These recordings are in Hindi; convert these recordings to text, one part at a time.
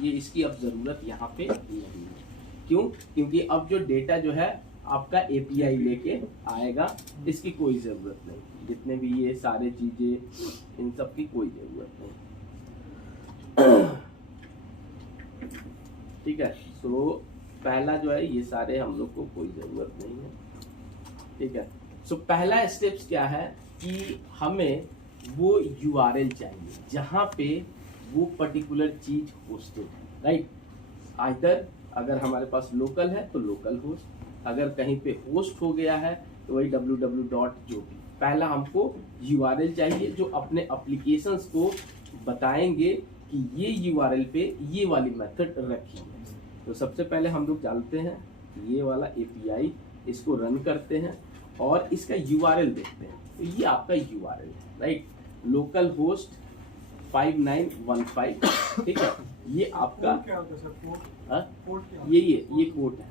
ये इसकी अब ज़रूरत यहाँ पे नहीं है। क्यों? क्योंकि अब जो डेटा जो है आपका एपीआई लेके आएगा, इसकी कोई ज़रूरत नहीं। जितने भी ये सारे चीज़ें, इन सब की कोई ज़रूरत नहीं। ठीक है। सो पहला जो है ये सारे हम लोग को कोई ज़रूरत नहीं है। ठीक है। सो पहला स्टेप्स क्या है कि हमें वो यूआरएल चाहिए जहाँ पे वो पर्टिकुलर चीज होस्टेड है, राइट। आइदर अगर हमारे पास लोकल है तो लोकल होस्ट, अगर कहीं पे होस्ट हो गया है तो वही www. जो भी। पहला हमको यूआरएल चाहिए जो अपने एप्लीकेशंस को बताएंगे कि ये यूआरएल पे ये वाली मेथड रखी है। तो सबसे पहले हम लोग जानते हैं ये वाला एपीआई, इसको रन करते हैं और इसका यूआरएल देखते हैं। तो ये आपका यूआरएल है, राइट। Local host 5915। ठीक है। ये आपका क्या होता है सर? कोड क्या ये कोड है।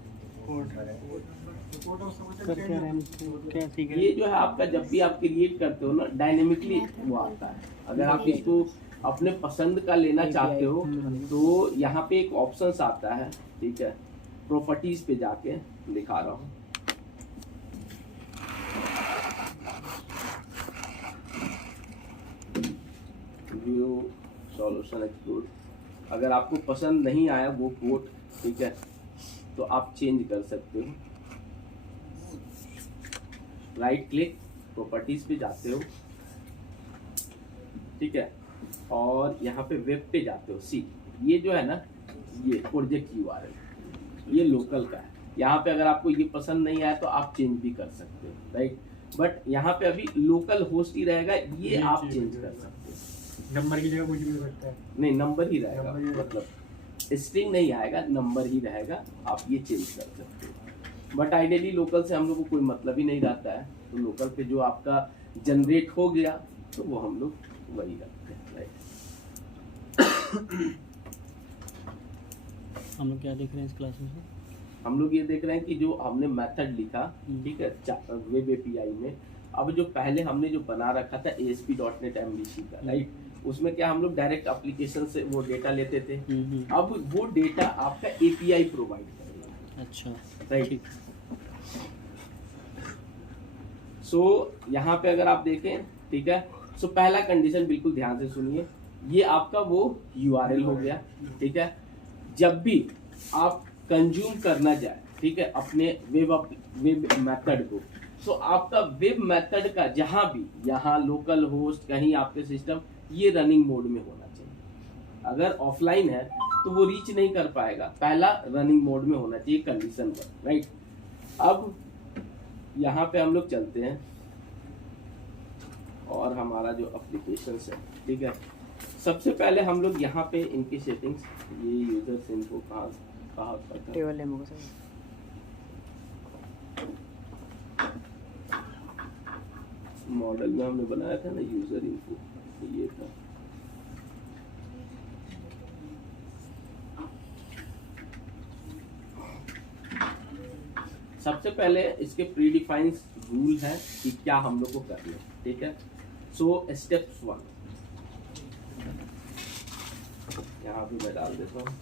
ये जो है आपका, जब भी आप क्रिएट करते हो ना, डायनेमिकली वो आता है। अगर आप इसको अपने पसंद का लेना चाहते हो तो यहाँ पे एक ऑप्शंस आता है। ठीक है। प्रॉपर्टीज पे जाके दिखा रहा हूँ। View solution explore. अगर आपको पसंद नहीं आया वो कोड, ठीक है, तो आप चेंज कर सकते हो। राइट क्लिक, प्रॉपर्टीज पे जाते हो, ठीक है, और यहाँ पे वेब पे जाते हो। सी ये जो है ना, ये प्रोजेक्ट यूआरएल ये लोकल का है। यहाँ पे अगर आपको ये पसंद नहीं आया तो आप चेंज भी कर सकते हो, राइट। बट यहाँ पे अभी लोकल होस्ट ही रहेगा, ये आप चेंज कर सकते हो। नंबर की जगह कुछ भी हो सकता है। नहीं, नंबर ही रहेगा, मतलब स्ट्रिंग नहीं आएगा, नंबर ही रहेगा। आप ये चेंज कर सकते हो। बट आइडियली लोकल से हम लोग को कोई मतलब ही नहीं रहता है, तो लोकल पे जो आपका जनरेट हो गया तो वो हम लोग वही रखते हैं, राइट। हम लोग क्या देख रहे हैं इस क्लास में? हम लोग ये देख रहे हैं कि जो हमने मेथड लिखा, ठीक है, वेब एपीआई में, अब जो पहले हमने जो बना रखा था ASP.NET MVC का, राइट, उसमें क्या हम लोग डायरेक्ट एप्लीकेशन से वो डेटा लेते थे। अब वो डेटा आपका एपीआई प्रोवाइड करेगा। अच्छा, राइट। सो यहाँ पे अगर आप देखें, ठीक है, सो पहला कंडीशन बिल्कुल ध्यान से सुनिए, ये आपका वो यूआरएल हो गया, ठीक है। जब भी आप कंज्यूम करना जाए, ठीक है, अपने वेब मेथड को, तो आपका वेब मेथड का जहां भी, यहाँ लोकल होस्ट कहीं आपके सिस्टम, ये रनिंग मोड में होना चाहिए। अगर ऑफलाइन है तो वो रीच नहीं कर पाएगा, पहला रनिंग मोड में होना चाहिए कंडीशन पर, राइट। अब यहाँ पे हम लोग चलते हैं और हमारा जो एप्लीकेशन है, ठीक है, सबसे पहले हम लोग यहाँ पे इनकी सेटिंग्स, ये यूजर्स इनको कहाँ टेबल है मुझे मॉडल में हमने बनाया था ना यूजर इनको, ये था। सबसे पहले इसके प्रीडिफाइंड रूल है कि क्या हम लोग को करना है, ठीक है। सो स्टेप्स 1 यहाँ पे मैं डाल देता हूँ।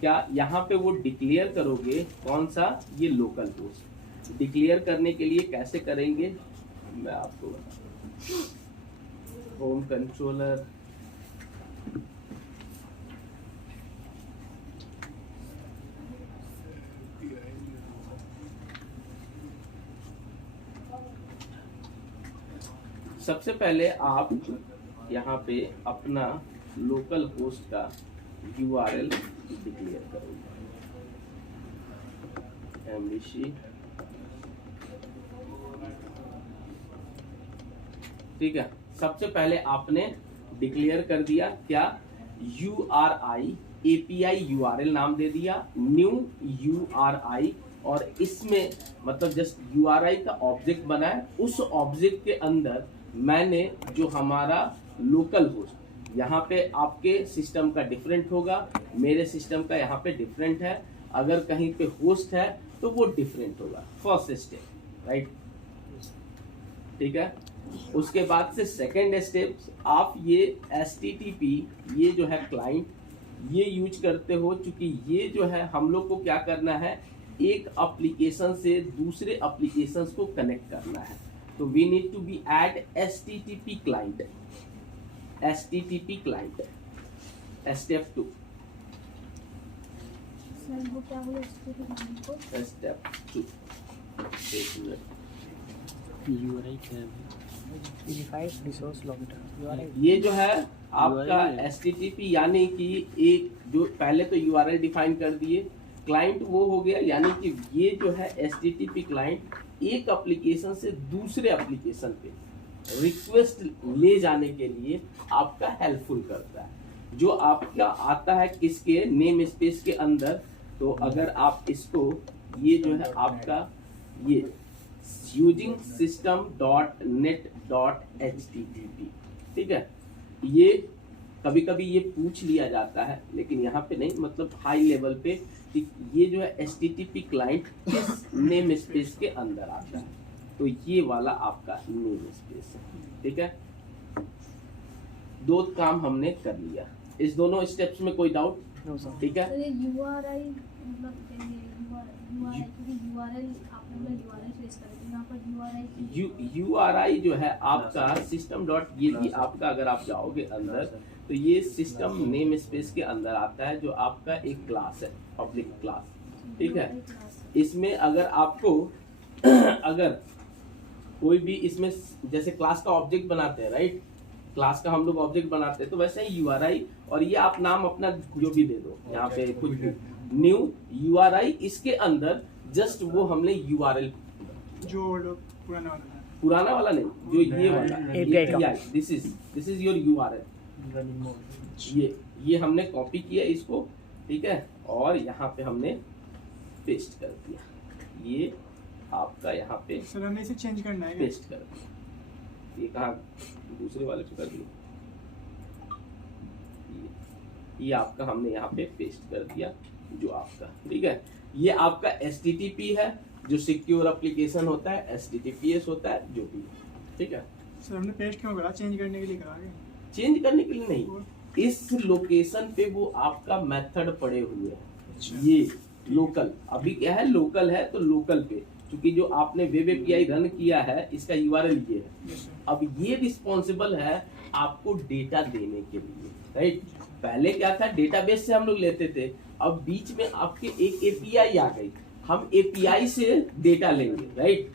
क्या यहाँ पे वो डिक्लेयर करोगे कौन सा, ये लोकल होस्ट। डिक्लेयर करने के लिए कैसे करेंगे मैं आपको बताऊँ। होम कंट्रोलर, सबसे पहले आप यहाँ पे अपना लोकल होस्ट का यूआरएल डिक्लेयर करोगे। MVC, ठीक है। सबसे पहले आपने डिक्लेयर कर दिया क्या, URI API URL नाम दे दिया, न्यू URI, और इसमें मतलब जस्ट URI का ऑब्जेक्ट बनाए, उस ऑब्जेक्ट के अंदर मैंने जो हमारा लोकल होस्ट, यहाँ पे आपके सिस्टम का डिफरेंट होगा, मेरे सिस्टम का यहाँ पे डिफरेंट है, अगर कहीं पे होस्ट है तो वो डिफरेंट होगा। फर्स्ट स्टेप, राइट, ठीक है। उसके बाद से सेकेंड स्टेप, आप ये HTTP ये जो है क्लाइंट ये यूज करते हो, क्योंकि ये जो है हम लोग को क्या करना है, एक एप्लीकेशन से दूसरे एप्लीकेशंस को कनेक्ट करना है। तो we need to be add HTTP client, HTTP client step 2। Sir वो क्या बोले स्टेप 2 URI क्या है? Unified Resource Locator। ये जो है आपका HTTP यानी कि एक जो पहले तो URL डिफाइन कर दिए, क्लाइंट वो हो गया, यानी कि ये जो है HTTP क्लाइंट एक एप्लीकेशन से दूसरे एप्लीकेशन पे रिक्वेस्ट ले जाने के लिए आपका हेल्पफुल करता है, जो आपका आता है किसके नेम स्पेस के अंदर। तो अगर आप इसको ये जो है आपका ये यूजिंग system.net.http, ठीक है, ये कभी कभी ये पूछ लिया जाता है, लेकिन यहाँ पे नहीं, मतलब हाई लेवल पे कि ये जो है HTTP क्लाइंट किस नेम स्पेस के अंदर आता है। तो ये वाला आपका नेम स्पेस है, ठीक है। दो काम हमने कर लिया, इस दोनों स्टेप्स में कोई डाउट? No, sir। ठीक है। सर ये URI मतलब URL क्योंकि URL आपने बोला URL फेस करें, तो यहाँ पर URI जो है आपका सिस्टम डॉट, ये भी आपका अगर आप जाओगे अंदर तो ये सिस्टम नेम स्पेस के अंदर आता है, जो आपका एक क्लास है, पब्लिक क्लास, ठीक है। इसमें अगर आपको अगर कोई भी इसमें जैसे क्लास का ऑब्जेक्ट बनाते हैं, राइट, क्लास का हम लोग ऑब्जेक्ट बनाते हैं, तो वैसे ही URI, और ये आप नाम अपना जो भी दे दो, यहाँ पे कुछ भी न्यू URI, इसके अंदर जस्ट वो हमने URL जो लोग पुराना वाला था, पुराना वाला नहीं, जो ये वाला API का। दिस इज योर URL, ये हमने कॉपी किया इसको, ठीक है, और यहाँ पे हमने पेस्ट कर दिया, ये आपका यहाँ पे सर हमें इसे चेंज करना है क्या? पेस्ट कर दिया। ये कहाँ दूसरे वाले पे कर दिया, ये आपका हमने यहाँ पे पेस्ट कर दिया, जो आपका, ठीक है। ये आपका HTTP है, जो सिक्योर एप्लीकेशन होता है, HTTPS होता है, जो भी, ठीक है। सर हमने पेस्ट क्यों करा? चेंज करने के लिए करा क्या? चेंज करने के लिए नहीं, इस लोकेशन पे वो आपका मेथड पड़े हुए हैं, अच्छा। ये लोकल, अभी क्या है, लोकल है, तो लोकल पे, क्योंकि जो आपने वेब API रन किया है, इसका URL ये है। Yes, sir। अब ये रिस्पॉन्सिबल है आपको डेटा देने के लिए, राइट। पहले क्या था, डेटाबेस से हम लोग लेते थे, अब बीच में आपके एक API आ गई, हम API से डेटा लेंगे, राइट,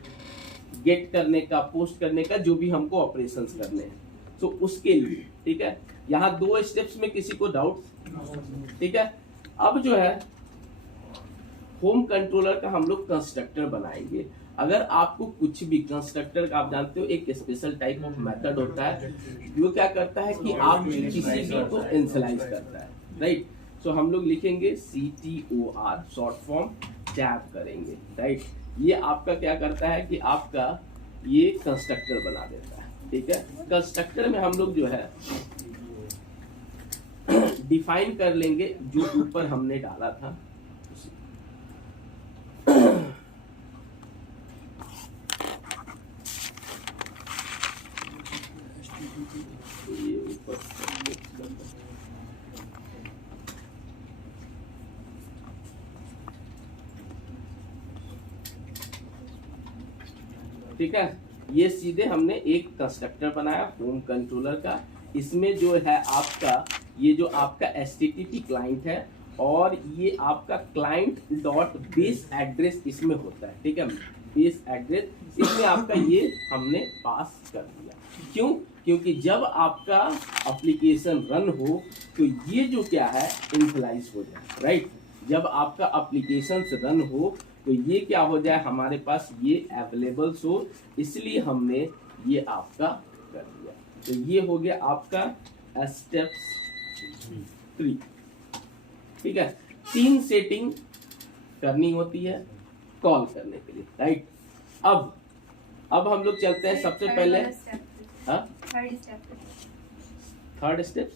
गेट करने का, पोस्ट करने का, जो भी हमको ऑपरेशंस करने हैं, तो उसके लिए, ठीक है। यहाँ 2 स्टेप्स में किसी को डाउट? ठीक है। अब जो है होम कंट्रोलर का हम लोग कंस्ट्रक्टर बनाएंगे। अगर आपको कुछ भी कंस्ट्रक्टर का, आप जानते हो एक स्पेशल टाइप ऑफ मेथड होता है, जो क्या करता है कि आप किसी भी को इनिशियलाइज करता है, राइट। सो हम लोग लिखेंगे CTOR, शॉर्ट फॉर्म टैब करेंगे, राइट। ये आपका क्या करता है कि आपका ये कंस्ट्रक्टर बना देता है, ठीक है। कंस्ट्रक्टर में हम लोग जो है डिफाइन कर लेंगे जो ऊपर हमने डाला था, ये ऊपर ठीक है। ये सीधे हमने एक कंस्ट्रक्टर बनाया होम कंट्रोलर का, इसमें जो है आपका ये जो आपका HTTP क्लाइंट है, और ये आपका क्लाइंट डॉट बेस एड्रेस इसमें होता है, ठीक है, बेस एड्रेस, इसमें आपका ये हमने पास कर दिया। क्यों? क्योंकि जब आपका एप्लीकेशन रन हो तो ये जो क्या है, इनिशियलाइज हो जाए, राइट। जब आपका एप्लीकेशन रन हो तो ये क्या हो जाए, हमारे पास ये अवेलेबल हो, इसलिए हमने ये आपका कर दिया। तो ये हो गया आपका स्टेप 3, ठीक है। 3 सेटिंग करनी होती है कॉल करने के लिए, राइट। अब हम लोग चलते हैं सबसे पहले थर्ड स्टेप।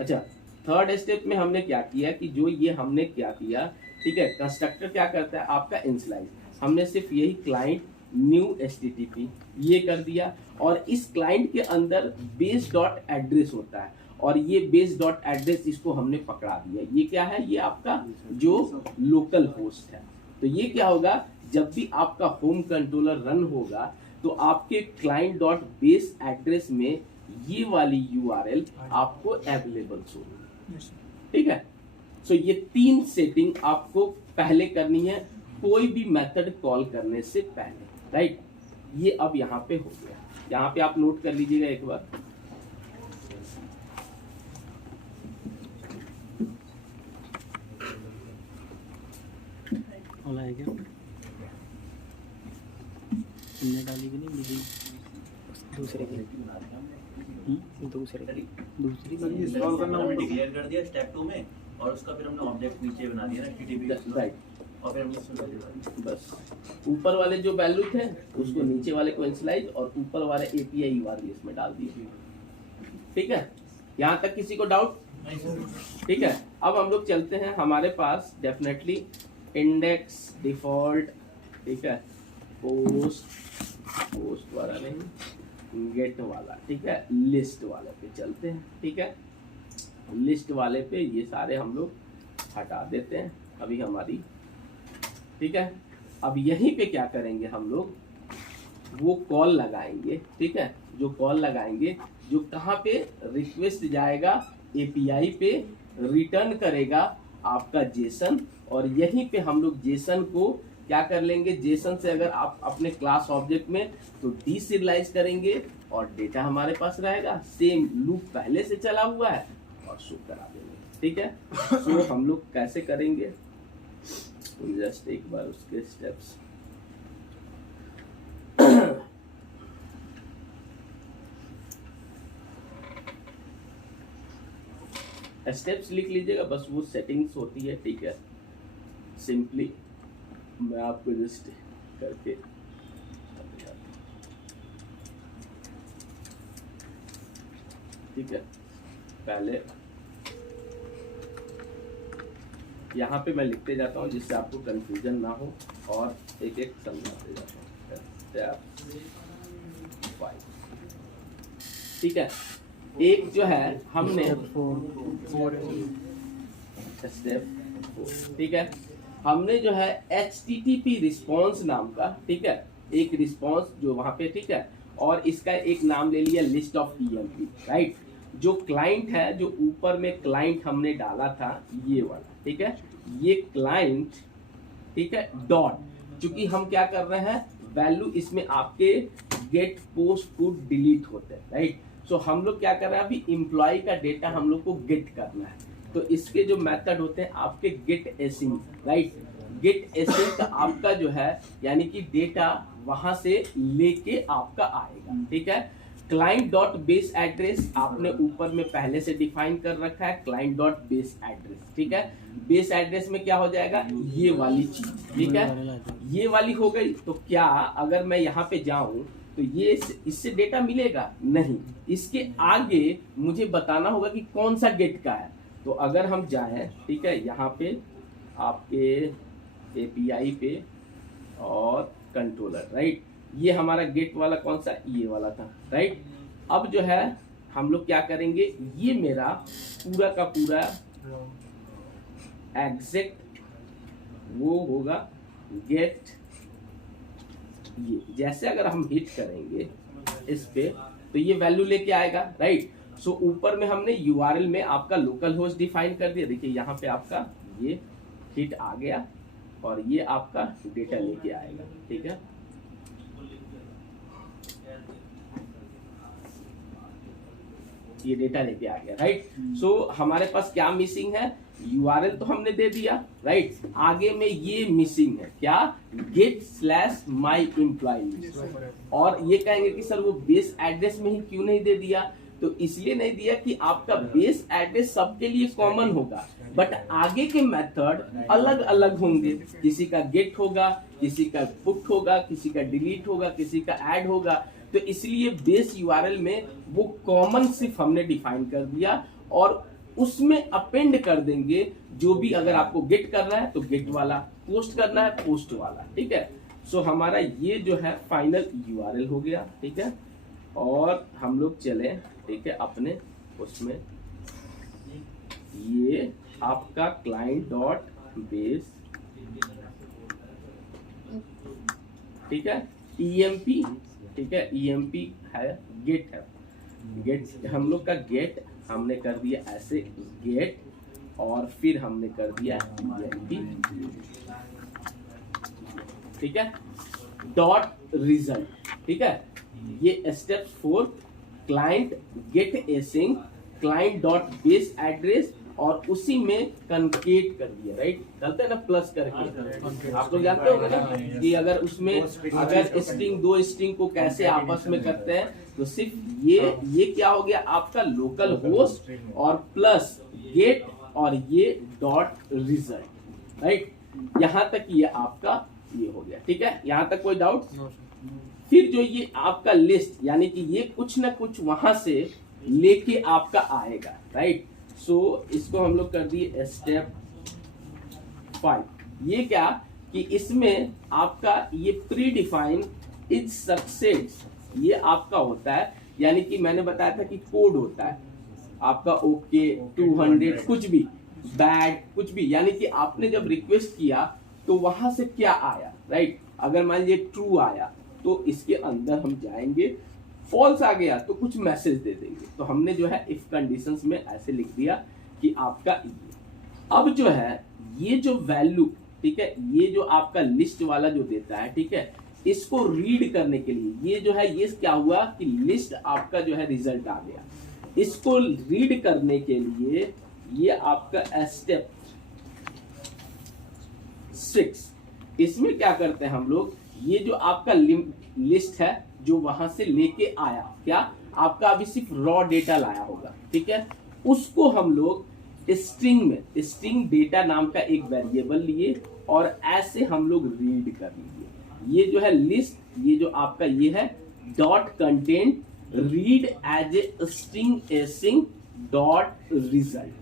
अच्छा, थर्ड स्टेप में हमने क्या किया कि जो ये हमने क्या किया, ठीक है, कंस्ट्रक्टर क्या करता है आपका इनिशियलाइज, हमने सिर्फ यही क्लाइंट न्यू HTTP ये कर दिया, और इस क्लाइंट के अंदर बेस डॉट एड्रेस होता है, और ये बेस डॉट एड्रेस इसको हमने पकड़ा दिया। ये क्या है? ये आपका जो लोकल होस्ट है। तो ये क्या होगा, जब भी आपका होम कंट्रोलर रन होगा तो आपके क्लाइंट डॉट बेस एड्रेस में ये वाली URL आपको अवेलेबल होगी। ठीक है। सो ये 3 सेटिंग आपको पहले करनी है कोई भी मेथड कॉल करने से पहले, राइट। ये अब यहाँ पे हो गया, यहाँ पे आप नोट कर लीजिएगा एक बार। वाला है क्या? तुमने डाली कि नहीं मुझे? दूसरे की दूसरे की दूसरी ये सॉल्व करना हमने डिक्लेयर कर दिया स्टेप 2 में, और उसका फिर हमने ऑब्जेक्ट नीचे बना दिया ना HTTP, राइट। और फिर हमने उसमें वैल्यू डाली। बस ऊपर वाले जो वैल्यू थे उसको नीचे वाले को इनिशियलाइज और ऊपर वाले API URL इसमें डाल दिए। ठीक है, यहाँ तक किसी को डाउट? ठीक है। अब हम लोग चलते हैं, हमारे पास डेफिनेटली इंडेक्स डिफॉल्ट, ठीक है, पोस्ट वाला नहीं, गेट वाला, ठीक है, लिस्ट वाले पे चलते हैं। ठीक है, लिस्ट वाले पे ये सारे हम लोग हटा देते हैं अभी हमारी। ठीक है, अब यहीं पे क्या करेंगे हम लोग, वो कॉल लगाएंगे। ठीक है, जो कॉल लगाएंगे जो कहाँ पे रिक्वेस्ट जाएगा API पे, रिटर्न करेगा आपका जेसन, और यहीं पे हम लोग जेसन को क्या कर लेंगे, जेसन से अगर आप अपने क्लास ऑब्जेक्ट में तो डीसीरियलाइज करेंगे और डेटा हमारे पास रहेगा, सेम लूप पहले से चला हुआ है और शो करा देंगे। ठीक है, सो हम लोग कैसे करेंगे, जस्ट एक बार उसके स्टेप्स स्टेप्स लिख लीजिएगा, बस वो सेटिंग्स होती है। ठीक है, सिंपली मैं आपको जस्ट करके ठीक है, पहले यहाँ पे मैं लिखते जाता हूँ जिससे आपको कंफ्यूजन ना हो, और एक एक समझाते जाता हूँ। स्टेप 5, ठीक है। एक जो है हमने स्टेप 4, ठीक है, हमने जो है HTTP रिस्पॉन्स नाम का, ठीक है, एक रिस्पॉन्स जो वहां पे, ठीक है, और इसका एक नाम ले लिया लिस्ट ऑफ TMP, राइट। जो क्लाइंट है, जो ऊपर में क्लाइंट हमने डाला था ये वाला, ठीक है, ये क्लाइंट, ठीक है, डॉट, चूंकि हम क्या कर रहे हैं, वैल्यू इसमें आपके गेट पोस्ट को डिलीट होते हैं, राइट। सो हम लोग क्या कर रहे हैं, अभी एम्प्लॉय का डेटा हम लोग को गेट करना है, तो इसके जो मेथड होते हैं आपके गेट एसिंग, राइट। गेट एसिंग का आपका जो है यानी कि डेटा वहां से लेके आपका आएगा। ठीक है, क्लाइंट डॉट बेस एड्रेस आपने ऊपर में पहले से डिफाइन कर रखा है, क्लाइंट डॉट बेस एड्रेस। ठीक है, बेस एड्रेस में क्या हो जाएगा, ये वाली चीज, ठीक है, ये वाली हो गई। तो क्या अगर मैं यहाँ पे जाऊं तो ये इससे डेटा मिलेगा नहीं, इसके आगे मुझे बताना होगा कि कौन सा गेट का है। तो अगर हम जाएं, ठीक है, यहाँ पे आपके API पे और कंट्रोलर, राइट, ये हमारा गेट वाला कौन सा, ये वाला था, राइट। अब जो है हम लोग क्या करेंगे, ये मेरा पूरा का पूरा एग्जैक्ट वो होगा गेट, ये जैसे अगर हम हिट करेंगे इस पे तो ये वैल्यू लेके आएगा, राइट। सो ऊपर में हमने URL में आपका लोकल होस्ट डिफाइन कर दिया, देखिए यहाँ पे आपका ये हिट आ गया और ये आपका डेटा लेके आएगा। ठीक है, ये डेटा लेके आ गया, राइट। सो हमारे पास क्या मिसिंग है, URL तो हमने दे दिया, राइट, आगे में ये मिसिंग है क्या, get/myemployee, और ये कहेंगे कि सर वो बेस एड्रेस में ही क्यों नहीं दे दिया, तो इसलिए नहीं दिया कि आपका बेस एड्रेस सबके लिए कॉमन होगा, बट आगे के मेथड अलग अलग होंगे, किसी का गेट होगा, किसी का पुट होगा, किसी का डिलीट होगा, किसी का ऐड होगा, तो इसलिए बेस URL में वो कॉमन सिर्फ हमने डिफाइन कर दिया, और उसमें अपेंड कर देंगे जो भी, अगर आपको गेट करना है तो गेट वाला, पोस्ट करना है पोस्ट वाला। ठीक है, सो हमारा ये जो है फाइनल यूआरएल हो गया, ठीक है। और हम लोग चले, ठीक है, अपने उसमें ये आपका क्लाइंट डॉट बेस, ठीक है, ईएमपी, ठीक है, ईएमपी है, गेट है, गेट हम लोग का गेट हमने कर दिया ऐसे गेट, और फिर हमने कर दिया ईएमपी, ठीक है, डॉट रिजल्ट, ठीक है। ये step 4 client get async client dot base address, और उसी में कनकेट कर दिया, राइट, चलते हैं ना प्लस करके। आप लोग जानते होंगे ना कि अगर उसमें अगर स्ट्रिंग, दो स्ट्रिंग को कैसे आपस में करते हैं, तो सिर्फ ये क्या हो गया आपका लोकल होस्ट, और प्लस गेट, और ये डॉट रिजल्ट, राइट। यहां तक ये आपका ये हो गया, ठीक है, यहां तक कोई डाउट? फिर जो ये आपका लिस्ट, यानी कि ये कुछ ना कुछ वहां से लेके आपका आएगा, राइट। सो इसको हम लोग कर दिए स्टेप 5। ये क्या कि इसमें आपका ये प्री डिफाइन इज सक्सेस, ये आपका होता है, यानी कि मैंने बताया था कि कोड होता है आपका, ओके 200 कुछ भी, बैड कुछ भी, यानी कि आपने जब रिक्वेस्ट किया तो वहां से क्या आया, राइट। अगर मान लीजिए ट्रू आया तो इसके अंदर हम जाएंगे, फॉल्स आ गया तो कुछ मैसेज दे देंगे। तो हमने जो है इफ कंडीशंस में ऐसे लिख दिया कि आपका ये, अब जो है ये जो वैल्यू, ठीक है, ये जो आपका लिस्ट वाला जो देता है, ठीक है, इसको रीड करने के लिए ये जो है, ये क्या हुआ कि लिस्ट आपका जो है रिजल्ट आ गया, इसको रीड करने के लिए ये आपका स्टेप 6, इसमें क्या करते हैं हम लोग, ये जो आपका लिस्ट है जो वहां से लेके आया, क्या आपका अभी सिर्फ रॉ डेटा लाया होगा, ठीक है, उसको हम लोग स्ट्रिंग में, स्ट्रिंग डेटा नाम का एक वेरिएबल लिए, और ऐसे हम लोग रीड कर लीजिए। ये जो है लिस्ट, ये जो आपका ये है dot content read as a string async dot result,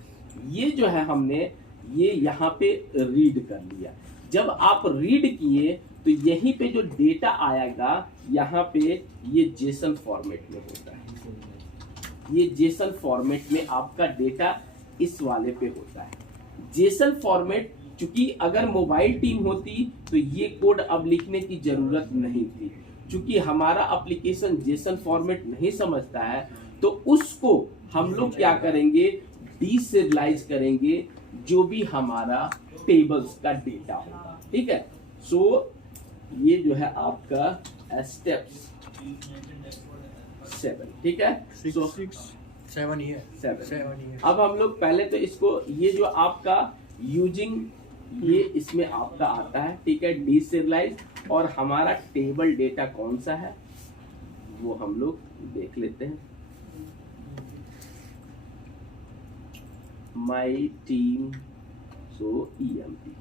ये जो है हमने ये यहाँ पे रीड कर लिया। जब आप रीड किए तो यहीं पे जो डेटा आएगा, यहाँ पे ये जेसन फॉर्मेट में होता है, ये जेसन फॉर्मेट में आपका डेटा इस वाले पे होता है। जेसन फॉर्मेट, चूंकि अगर मोबाइल टीम होती तो ये कोड अब लिखने की जरूरत नहीं थी, चूंकि हमारा एप्लीकेशन जेसन फॉर्मेट नहीं समझता है, तो उसको हम लोग क्या करेंगे, डीसीरियलाइज करेंगे जो भी हमारा टेबल्स का डेटा होगा, ठीक है। सो ये जो है आपका स्टेप 7, ठीक है, 7 ही है, 7। अब हम लोग पहले तो इसको, ये जो आपका यूजिंग, ये इसमें आपका आता है, ठीक है, डीसीरियलाइज, और हमारा टेबल डेटा कौन सा है वो हम लोग देख लेते हैं। माई टीम, सो ईएमपी,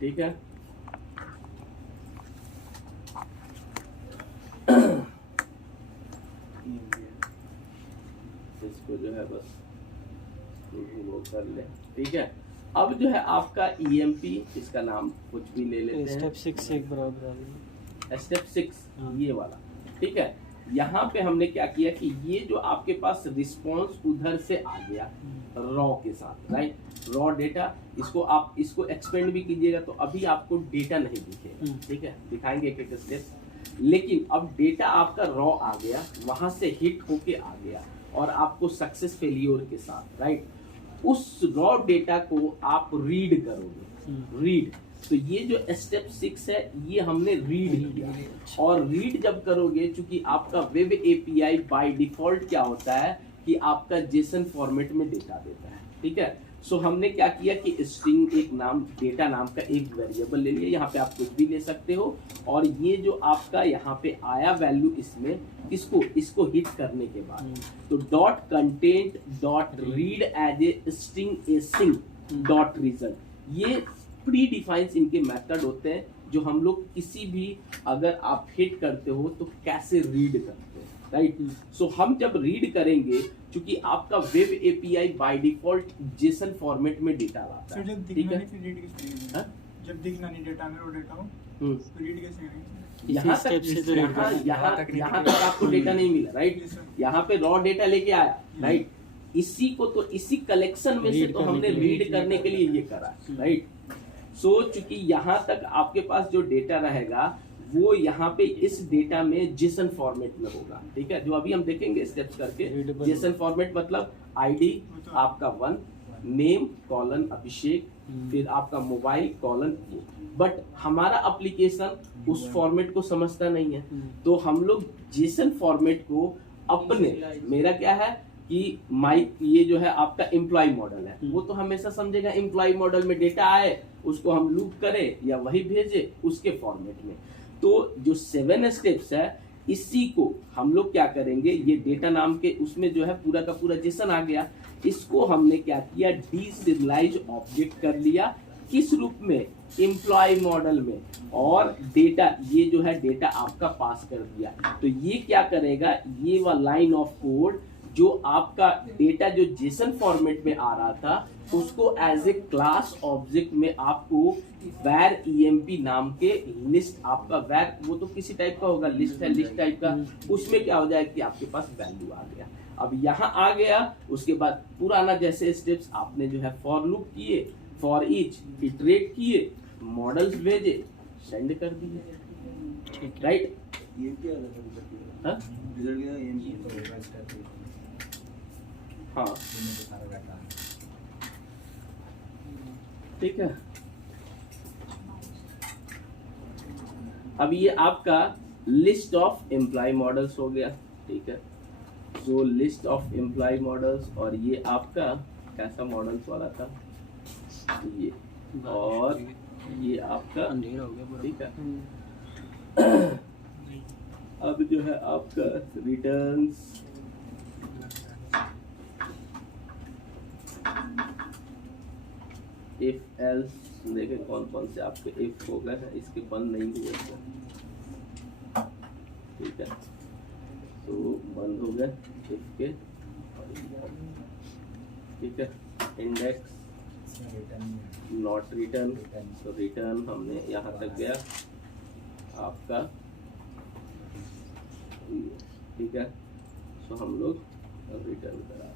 ठीक है। इसको जो है बस वो कर ले, ठीक है। अब जो है आपका ईएमपी, इसका नाम कुछ भी ले लेते हैं, स्टेप 6 से एक बराबर, स्टेप 6 ये वाला, ठीक है। यहाँ पे हमने क्या किया कि ये जो आपके पास रिस्पॉन्स उधर से आ गया रॉ के साथ, राइट, रॉ डेटा, इसको आप इसको एक्सपेंड भी कीजिएगा तो अभी आपको डेटा नहीं दिखेगा, ठीक है, दिखाएंगे एक एक स्टेप। लेकिन अब डेटा आपका रॉ आ गया, वहां से हिट होके आ गया, और आपको सक्सेस फेलियर के साथ, राइट, उस रॉ डेटा को आप रीड करोगे, रीड। तो ये जो स्टेप 6 है ये हमने रीड किया, और रीड जब करोगे, चूंकि आपका वेब एपीआई बाय डिफॉल्ट क्या होता है कि आपका जेसन फॉर्मेट में डेटा देता है, ठीक है। सो हमने क्या किया कि स्ट्रिंग एक नाम, डेटा नाम का एक वेरिएबल ले लिया, यहाँ पे आप कुछ भी ले सकते हो, और ये जो आपका यहाँ पे आया वैल्यू, इसमें इसको हिट करने के बाद तो dot content dot read as a string async dot result, ये प्री डिफाइंस इनके मेथड होते हैं, जो हम लोग किसी भी अगर आप हिट करते हो तो कैसे रीड करते हैं, राइट। सो हम जब रीड करेंगे, क्योंकि आपका web API by default JSON format में डेटा लाता फिर है, जब ठीक दिखना है। नहीं फिर रीड किस तरीके हाँ? से? जब दिखना नहीं डेटा में वो डेटा हो हम्म। तो रीड कैसे करेंगे? यहाँ इसी step से तो read करते हैं। यहाँ तक आपको डेटा नहीं मिला, राइट। Yes, sir. यहाँ पे रॉ डेटा लेके आया, राइट। इसी को तो इसी कलेक्शन में से Read तो करने हमने के लिए रीड करने के लिए ये करा, राइट। सो चूंकि यहाँ तक आपके पास जो डेटा रहेगा वो यहाँ पे इस डेटा में जेसन फॉर्मेट में होगा, ठीक है। जो अभी हम देखेंगे स्टेप्स करके, Readable जेसन फॉर्मेट मतलब आईडी वो तो- आपका 1, नेम कॉलन अभिषेक, फिर आपका मोबाइल कॉलन वो। बट हमारा एप्लीकेशन उस फॉर्मेट को समझता नहीं है, तो हम लोग जेसन फॉर्मेट को अपने, मेरा क्या है कि माइक ये जो है आपका एम्प्लॉय मॉडल है, वो तो हमेशा समझेगा एम्प्लॉय मॉडल में डेटा आए उसको हम लूप करें या वही भेजे उसके फॉर्मेट में। तो जो 7 स्टेप्स है इसी को हम लोग क्या करेंगे, ये डेटा नाम के उसमें जो है पूरा का पूरा जेसन आ गया, इसको हमने क्या किया, डीसिरियलाइज ऑब्जेक्ट कर लिया। किस रूप में, एम्प्लॉय मॉडल में, और डेटा ये जो है डेटा आपका पास कर दिया। तो ये क्या करेगा, ये वाला लाइन ऑफ कोड जो आपका डेटा जो जेसन फॉर्मेट में आ रहा था उसको एज ए क्लास ऑब्जेक्ट में आपको var emp नाम के लिस्ट, आपका var वो तो किसी टाइप का होगा, लिस्ट है, लिस्ट टाइप का, उसमें क्या हो जाएगा कि आपके पास वैल्यू आ गया। अब यहाँ आ गया, उसके बाद पुराना जैसे स्टेप्स आपने जो है फॉर लूप किए, फॉर ईच इटरेट किए, मॉडल्स भेजे, सेंड कर दिए, राइट। ये क्या रिजल्ट हाँ क्या ये हाँ ठीक है। अब ये आपका लिस्ट ऑफ एम्प्लॉय मॉडल्स हो गया, ठीक है। सो लिस्ट ऑफ एम्प्लॉय मॉडल्स, और ये आपका कैसा मॉडल्स वाला था ये, और ये आपका अंधेरा हो गया पूरा। ठीक है। अब जो है आपका रिटर्न्स, इफ एल्स, देखे कौन कौन से आपके इफ हो गए हैं, इसके बंद नहीं हुए थे, ठीक है। तो बंद हो गए इफ के, ठीक है। इंडेक्स नॉट रिटर्न, तो रिटर्न हमने यहाँ तक गया आपका, ठीक है। तो हम लोग रिटर्न करा,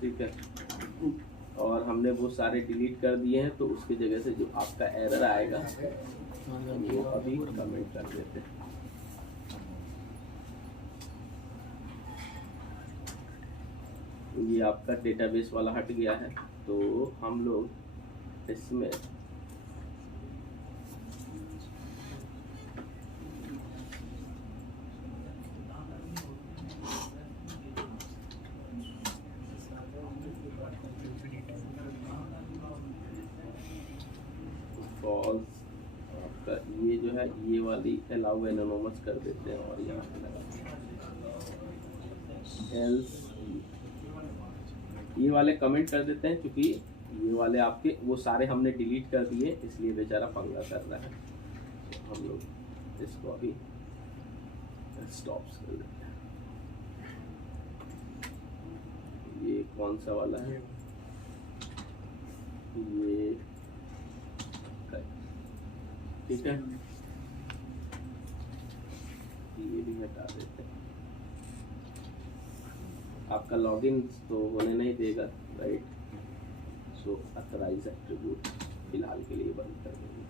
ठीक है। और हमने वो सारे डिलीट कर दिए हैं, तो उसकी जगह से जो आपका एरर आएगा वो अभी कमेंट कर देते हैं। ये आपका डेटाबेस वाला हट गया है, तो हम लोग इसमें फॉल्स, आपका ये जो है ये वाली अलाउ एनोनिमस कर देते हैं और यहाँ पे लगा एल्स, ये वाले कमेंट कर देते हैं, क्योंकि ये वाले आपके वो सारे हमने डिलीट कर दिए, इसलिए बेचारा पंगा कर रहा है। तो हम लोग इसको अभी स्टॉप्स कर देते हैं। ये कौन सा वाला है, ये ठीक है, ये भी हटा देते हैं। आपका लॉगिन तो होने नहीं देगा, राइट। सो अथराइज एट्रीब्यूट फिलहाल के लिए बंद कर देंगे,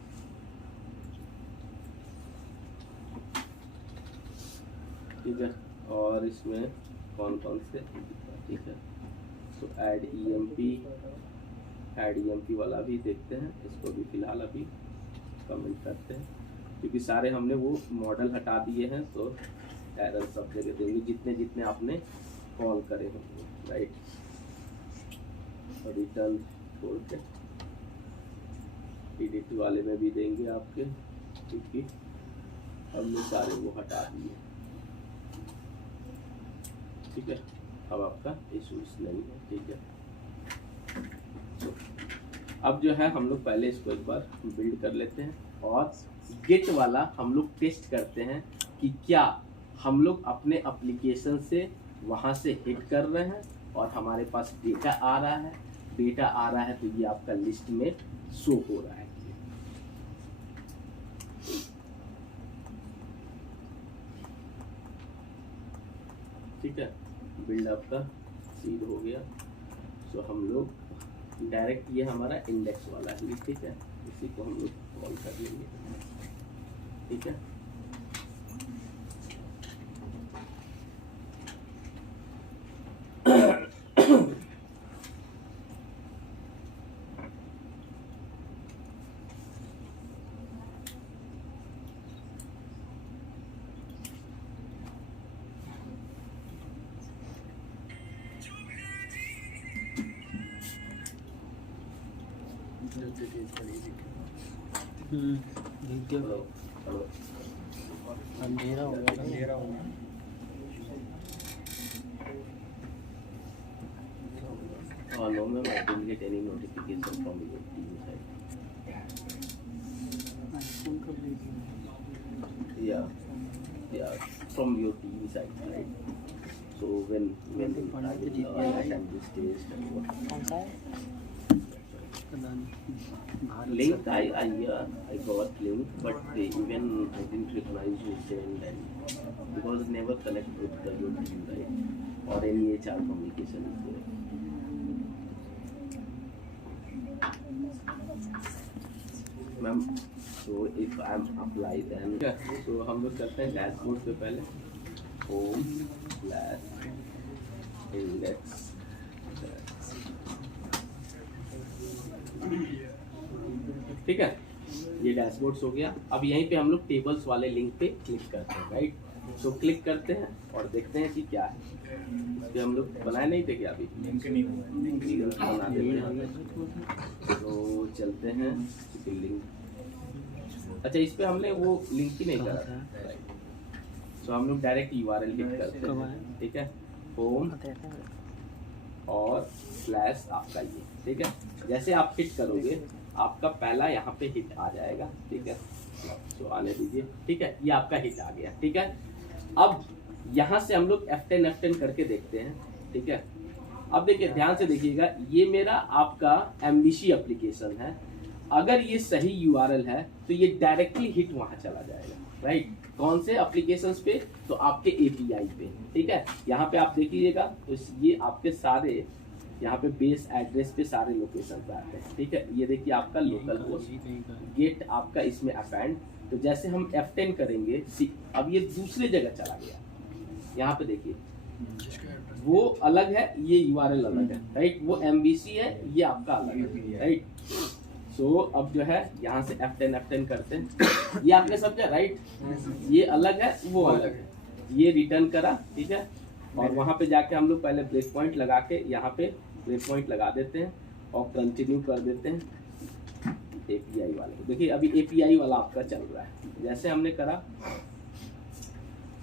ठीक है। और इसमें कौन कौन से, ठीक है। तो ऐड ईएमपी वाला भी देखते हैं, इसको भी फिलहाल अभी कमेंट करते हैं, क्योंकि सारे हमने वो मॉडल हटा दिए हैं, तो एरर सब जगह देंगे जितने जितने आपने कॉल करे होंगे, राइट। रिटर्न छोड़ के एडिट वाले में भी देंगे आपके, क्योंकि हमने सारे वो हटा दिए, ठीक है। अब आपका इशूज नहीं है, ठीक है। अब जो है हम लोग पहले इसको एक बार बिल्ड कर लेते हैं और गेट वाला हम लोग टेस्ट करते हैं कि क्या हम लोग अपने एप्लीकेशन से वहाँ से हिट कर रहे हैं और हमारे पास डेटा आ रहा है। डेटा आ रहा है तो ये आपका लिस्ट में शो हो रहा है। ठीक है, बिल्ड आपका सीड हो गया। सो हम लोग डायरेक्ट ये हमारा इंडेक्स वाला है, ठीक है, इसी को हम लोग कॉल कर लेंगे। ठीक है, देख दिया। हेलो हेलो, अंधेरा हो गया। अंधेरा हो गया। no ma'am, I didn't get any notification from your TV side. Yeah, from your TV side, right? So when I will send this test and what. कौन सा है? पता नहीं। Link I got link, but even I didn't recognize you send and because it never connect with the your TV, right? Or any HR communication is there. Ma'am, so if I'm apply then so हम लोग करते हैं डैशबोर्ड पे पहले होम स्लैश इंडेक्स। ठीक है, ये डैशबोर्ड्स हो गया। अब यहीं पे हम लोग टेबल्स वाले लिंक पे क्लिक करते हैं, राइट। सो क्लिक करते हैं और देखते हैं कि क्या है। इस पे हम लोग बनाए नहीं थे क्या अभी? लिंक नहीं हुआ। लिंक बना देते हैं हमने। तो चलते हैं लिंक। अच्छा, इस पे हमने वो लिंक ही नहीं करा था। सो हम लोग डायरेक्ट URL हिट करते हैं। ठीक है, होम और स्लैश आपका ये। ठीक है, जैसे आप हिट करोगे आपका पहला यहाँ पे हिट आ जाएगा। ठीक है, तो आने दीजिए। ठीक है, ये आपका हिट आ गया। ठीक है, अब यहाँ से हम लोग F10 करके देखते हैं। ठीक है, अब देखिए, ध्यान से देखिएगा, ये मेरा आपका MVC एप्लीकेशन है। अगर ये सही URL है तो ये डायरेक्टली हिट वहां चला जाएगा, राइट। कौन से एप्लीकेशंस पे? तो आपके API पे। ठीक है, यहाँ पे आप देखिएगा तो ये आपके सारे यहाँ पे बेस एड्रेस पे सारे लोकेशन पे आते हैं। ठीक है, ये देखिए आपका लोकल होस्ट गेट आपका इसमें अपेंड। तो जैसे हम F10 करेंगे, अब ये दूसरे जगह चला गया। यहाँ पे देखिए, वो अलग है, ये URL अलग है, राइट। वो MVC है, ये आपका अलग है, राइट। सो अब जो है यहाँ से F10 करते हैं। ये आपने समझा, राइट। ये अलग है, वो अलग है। ये रिटर्न करा, ठीक है, और वहाँ पे जाके हम लोग पहले ब्रेक पॉइंट लगा के यहाँ पे ब्रेक पॉइंट लगा देते हैं और कंटिन्यू कर देते हैं API वाले को। देखिए अभी API वाला आपका चल रहा है। जैसे हमने करा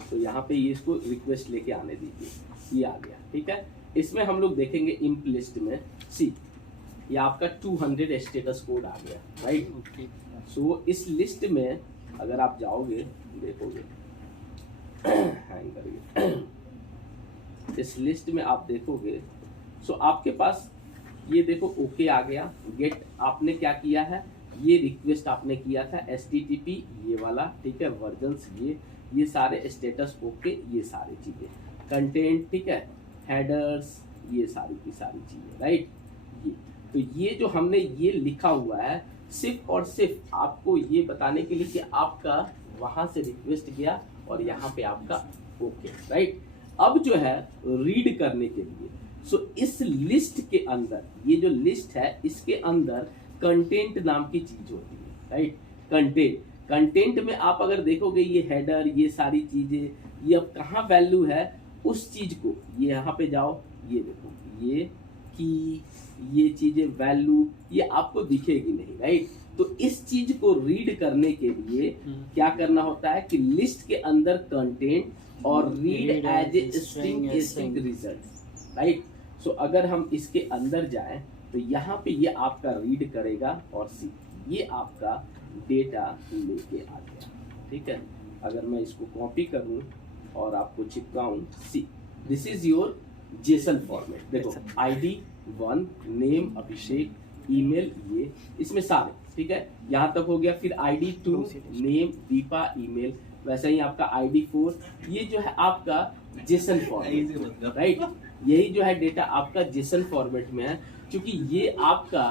तो यहाँ पे ये इसको रिक्वेस्ट लेके आने दीजिए, ये आ गया। ठीक है, इसमें हम लोग देखेंगे इंप लिस्ट में सी, ये आपका 200 स्टेटस कोड आ गया, राइट। सो इस लिस्ट में अगर आप जाओगे देखोगे हैंग करिए, इस लिस्ट में आप देखोगे सो आपके पास ये देखो ओके आ गया। गेट आपने क्या किया है, ये रिक्वेस्ट आपने किया था HTTP ये वाला, ठीक है, वर्जन्स ये सारे स्टेटस ओके, ये सारी चीजें कंटेंट, ठीक है, हेडर्स, ये सारी की सारी चीजें, राइट। ये तो ये जो हमने ये लिखा हुआ है सिर्फ और सिर्फ आपको ये बताने के लिए कि आपका वहां से रिक्वेस्ट गया और यहाँ पे आपका ओके, राइट। अब जो है रीड करने के लिए सो इस लिस्ट के अंदर, ये जो लिस्ट है इसके अंदर कंटेंट नाम की चीज होती है, राइट। कंटेंट में आप अगर देखोगे ये हेडर, ये सारी चीजें, ये अब कहाँ वैल्यू है उस चीज को, ये यहाँ पे जाओ, ये देखो ये की, ये चीजें वैल्यू ये आपको दिखेगी नहीं, राइट। तो इस चीज को रीड करने के लिए क्या करना होता है कि लिस्ट के अंदर कंटेंट और read as a string result, right. So अगर हम इसके अंदर जाएं तो यहाँ पे ये आपका रीड करेगा और सी, ये आपका डेटा लेके आ गया। ठीक है, अगर मैं इसको कॉपी करूँ और आपको चिपकाऊँ, see this is your JSON format. देखो ID 1, नेम अभिषेक, ईमेल ये, इसमें सारे, ठीक है, यहाँ तक हो गया। फिर ID 2, नेम दीपा, ईमेल, वैसे ही आपका ID 4, ये जो है आपका जेसन फॉर्मेट, राइट। यही जो है डेटा आपका जेसन फॉर्मेट में है, क्योंकि ये आपका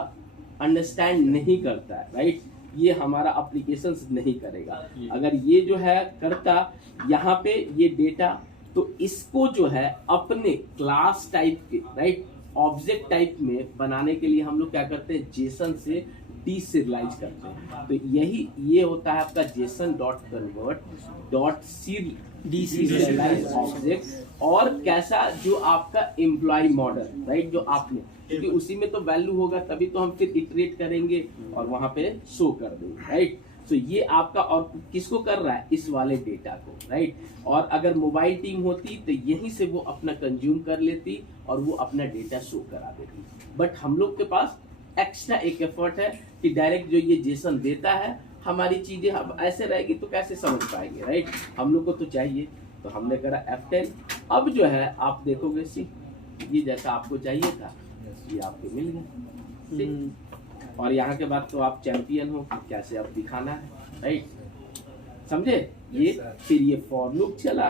अंडरस्टैंड नहीं करता है, राइट। ये हमारा एप्लीकेशन नहीं करेगा। अगर ये जो है करता यहाँ पे ये डेटा, तो इसको जो है अपने क्लास टाइप के, राइट, ऑब्जेक्ट टाइप में बनाने के लिए हम लोग क्या करते हैं, जेसन से डीसीरियलाइज करते हैं। तो यही ये होता है आपका JSON dot convert dot deserialize object. और कैसा, जो आपका एम्प्लॉय मॉडल, राइट, जो आपने, क्योंकि उसी में तो वैल्यू होगा, तभी तो हम फिर इटरेट करेंगे और वहां पे शो कर देंगे, राइट। तो ये आपका, और किसको कर रहा है, इस वाले डेटा को, राइट। और अगर मोबाइल टीम होती तो यहीं से वो अपना कंज्यूम कर लेती और वो अपना डेटा शो करा देती। बट हम लोग के पास एक्स्ट्रा एक एफर्ट है कि डायरेक्ट जो ये जेसन देता है, हमारी चीजें अब ऐसे रहेगी तो कैसे समझ पाएंगे, राइट। हम लोग को तो चाहिए, तो हमने करा F10। अब जो है आप देखोगे सी, ये जैसा आपको चाहिए था ये आपको मिल गया। और यहाँ के बाद तो आप चैंपियन हो, कैसे आप दिखाना है, राइट, समझे। ये फिर ये फॉर लूप चला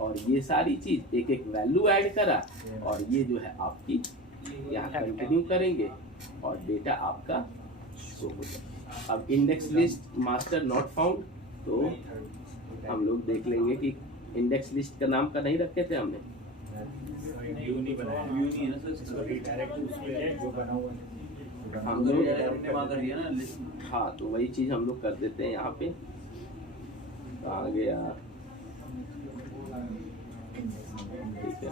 और ये सारी चीज एक एक वैल्यू ऐड करा, और ये जो है आपकी यहाँ कंटिन्यू करेंगे और डेटा आपका शो हो जाए। अब index list master not found, तो हम लोग देख लेंगे कि इंडेक्स लिस्ट का नाम का नहीं रखे थे हमने, हम लोग, हाँ, तो वही चीज हम लोग कर देते हैं यहाँ पे। आ गया, ठीक है,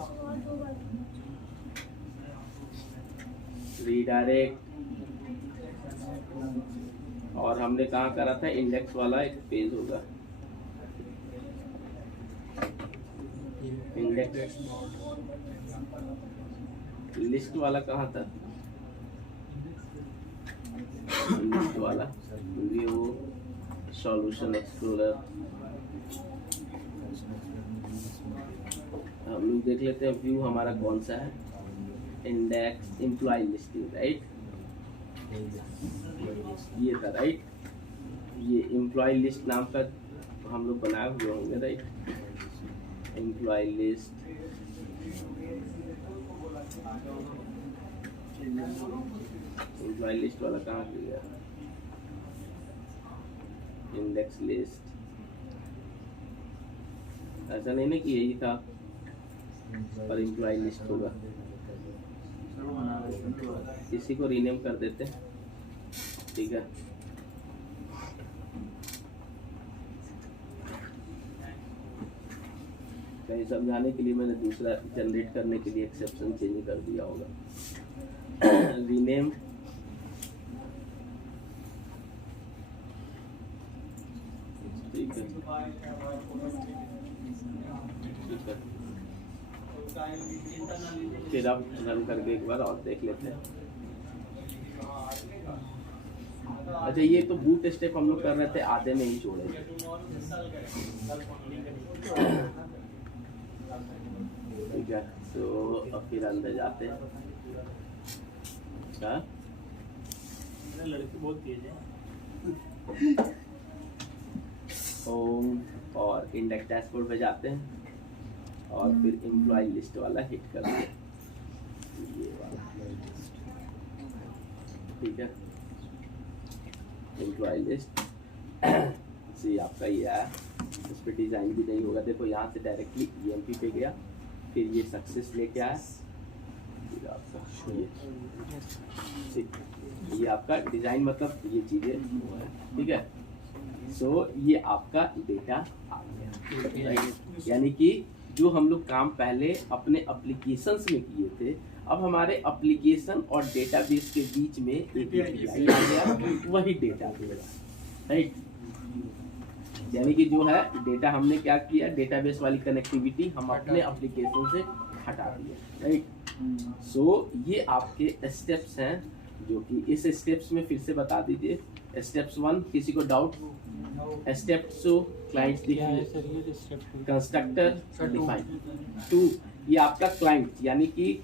रीडायरेक्ट। और हमने कहाँ करा था, इंडेक्स वाला एक पेज होगा, इंडेक्स लिस्ट वाला कहाँ था, लिस्ट वाला व्यू सॉल्यूशन एक्सप्लोरर। हम लोग देख लेते हैं व्यू हमारा कौन सा है, इंडेक्स एम्प्लॉय लिस्टिंग, राइट, ये था, राइट। ये एम्प्लॉय लिस्ट नाम का हम लोग बनाए हुए होंगे, right, employee list. Employee list वाला कहाँ गया, इंडेक्स लिस्ट, ऐसा नहीं ना कि यही था, पर एम्प्लॉय लिस्ट होगा। इसी को रीनेम कर देते हैं, ठीक है। कहीं समझाने के लिए मैंने दूसरा जनरेट करने के लिए एक्सेप्शन चेंज कर दिया होगा। रीनेम, ठीक है, ठीक है। फिर अब रन करके एक बार और देख लेते हैं। अच्छा, ये तो बूट स्टेप हम लोग कर रहे थे, आधे में ही छोड़े, ठीक है। तो अब फिर अंदर जाते हैं। क्या लड़की बहुत तेज है। होम और इंडेक्स डैशबोर्ड पे जाते हैं और फिर एम्प्लॉय लिस्ट वाला हिट करते हैं, ये वाला, ठीक है। एम्प्लॉय लिस्ट से आपका ये आया, इस पर डिज़ाइन भी नहीं होगा। देखो यहाँ से डायरेक्टली EMP पे गया, फिर ये सक्सेस लेके आया, फिर आपका ये आपका डिज़ाइन, मतलब ये चीज़ें, ठीक है। सो ये आपका डेटा आ गया, यानी कि जो हम लोग काम पहले अपने एप्लीकेशंस में किए थे, अब हमारे एप्लीकेशन और डेटाबेस के बीच में एक API आ गया, वही डेटा देगा, राइट। यानी कि जो है डेटा हमने क्या किया, डेटाबेस वाली कनेक्टिविटी हम अपने एप्लीकेशन से हटा दिया, राइट। सो ये आपके स्टेप्स हैं जो कि इस स्टेप्स में फिर से बता दीजिए। स्टेप्स 1 किसी को doubt? Step 2 client constructor define. 2 ये आपका क्लाइंट, यानी कि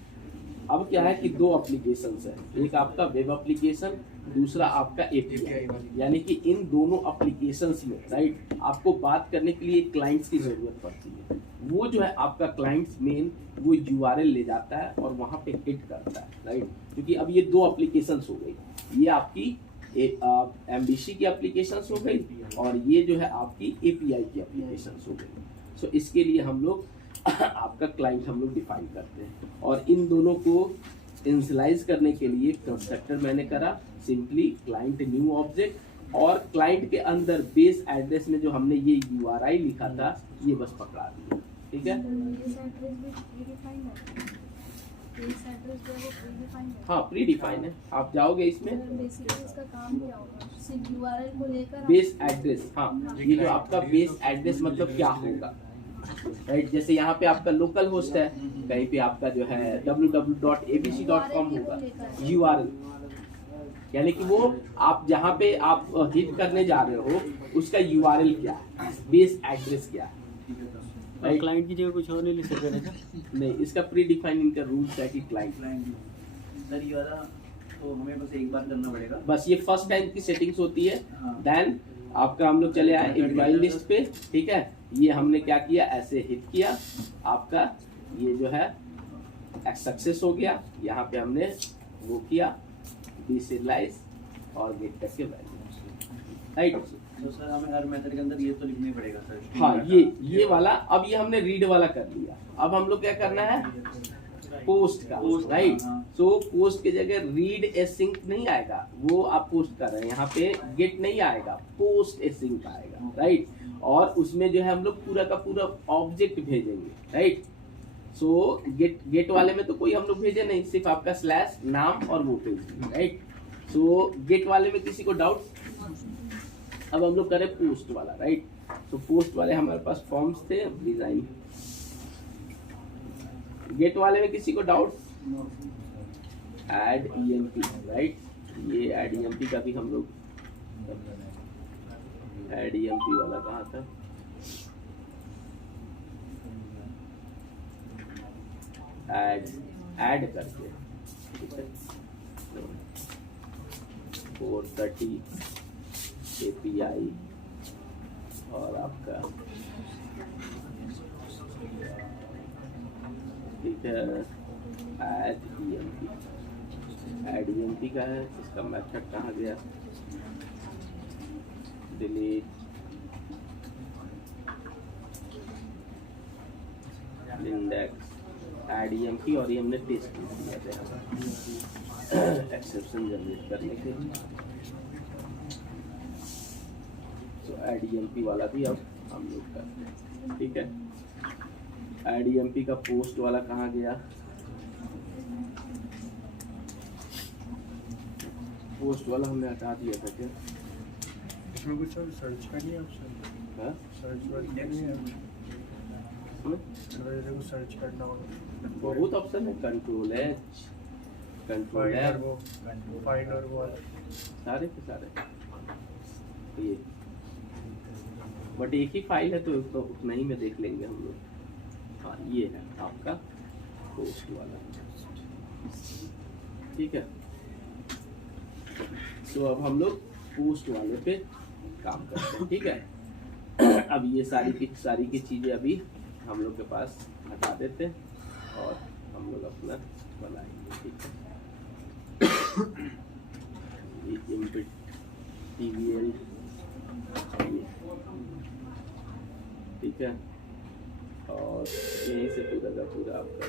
अब क्या है कि दो एप्लीकेशंस है, एक आपका वेब एप्लीकेशन, दूसरा आपका एपीआई, यानी कि इन दोनों एप्लीकेशंस में राइट आपको बात करने के लिए क्लाइंट्स की जरूरत पड़ती है। वो जो है आपका क्लाइंट्स मेन वो यूआरएल ले जाता है और वहां पे हिट करता है राइट, क्योंकि अब ये दो एप्लीकेशंस हो गई, ये आपकी एमबीसी की एप्लीकेशंस हो गई और ये जो है आपकी एपीआई की एप्लीकेशंस हो गई। सो इसके लिए हम लोग आपका क्लाइंट हम लोग डिफाइन करते हैं और इन दोनों को इनिशियलाइज करने के लिए कंस्ट्रक्टर मैंने करा सिंपली क्लाइंट न्यू ऑब्जेक्ट, और क्लाइंट के अंदर बेस एड्रेस में जो हमने ये यूआरआई लिखा था ये बस पकड़ा दिया। ठीक है, हाँ प्री डिफाइन है। आप जाओगे इसमें इसका काम क्या होगा? सिर्फ यूआरएल को लेकर बेस एड्रेस, हाँ ये जो आपका बेस एड्रेस मतलब क्या होगा राइट, जैसे यहाँ पे आपका लोकल होस्ट है, कहीं पे आपका जो है www.abc.com होगा यूआरएल, यानी कि वो आप जहाँ पे आप हिट करने जा रहे हो उसका यूआरएल क्या है, बेस एड्रेस क्या है राइट। क्लाइंट की जगह कुछ और नहीं लिख सकते हैं क्या? नहीं, इसका प्री डिफाइन इनका रूल्स है कि क्लाइंट सर ये वाला तो हमें बस एक बार करना पड़ेगा, बस ये फर्स्ट टाइम की सेटिंग्स होती है। हाँ। देन आपका हम लोग चले आए एम्प्लॉय लिस्ट पे, ठीक है, ये हमने क्या किया ऐसे हिट किया, आपका ये जो है सक्सेस हो गया, यहाँ पे हमने वो किया डिसीरियलाइज और गेट करके वैल्यू राइट। तो सर हमें हर मेथड के अंदर ये तो लिखना ही पड़ेगा सर। हाँ ये वाला, अब ये हमने रीड वाला कर लिया, अब हम लोग क्या करना है पोस्ट का राइट। सो पोस्ट की जगह रीड एसिंक नहीं आएगा, वो आप पोस्ट कर रहे हैं, यहाँ पे गेट नहीं आएगा, पोस्ट एसिंक आएगा राइट, और उसमें जो है हम लोग पूरा का पूरा ऑब्जेक्ट भेजेंगे राइट। सो गेट वाले में तो कोई हम लोग भेजे नहीं, सिर्फ आपका स्लैश नाम और वो भेज राइट। सो गेट वाले में किसी को डाउट? अब हम लोग करें पोस्ट वाला राइट। तो पोस्ट वाले हमारे पास फॉर्म्स थे, डिजाइन। गेट वाले में किसी को डाउट? ऐड ईएमपी राइट, ये ऐड ईएमपी का भी हम लोग, ऐड ईएमपी वाला कहाँ था? ऐड करके, ठीक है, 430 एपीआई और आपका ठीक है ऐड ईएमपी का है, इसका मेथड कहाँ गया? डिलीट इंडेक्स ऐड ईएमपी, और ये हमने टेस्ट किया था एक्सेप्शन जनरेट करने के लिए। तो ऐड ईएमपी वाला भी अब हम लोग करते हैं, ठीक है। ऐड ईएमपी का पोस्ट वाला कहाँ गया? पोस्ट वाला हमने हटा दिया था क्या? इसमें कुछ और सर्च करनी है ऑप्शन? हाँ? सर्च वर्ड करनी है इसमें कुछ सर्च करना होगा, बहुत ऑप्शन है, कंट्रोल एच, कंट्रोल फाइंड और एफ, वो फाइंड और वो वाला। सारे के सारे ये, बट एक ही फाइल है तो उतना ही में देख लेंगे हम लोग। हाँ ये है आपका पोस्ट वाला, ठीक है। तो अब हम लोग पोस्ट वाले पे काम करते हैं, ठीक है। अब ये सारी की चीजें अभी हम लोग के पास हटा देते हैं और हम लोग अपना बनाएंगे, ठीक है। ये इनपुट TVL, ठीक है, और यहीं से पूरा का पूरा आपका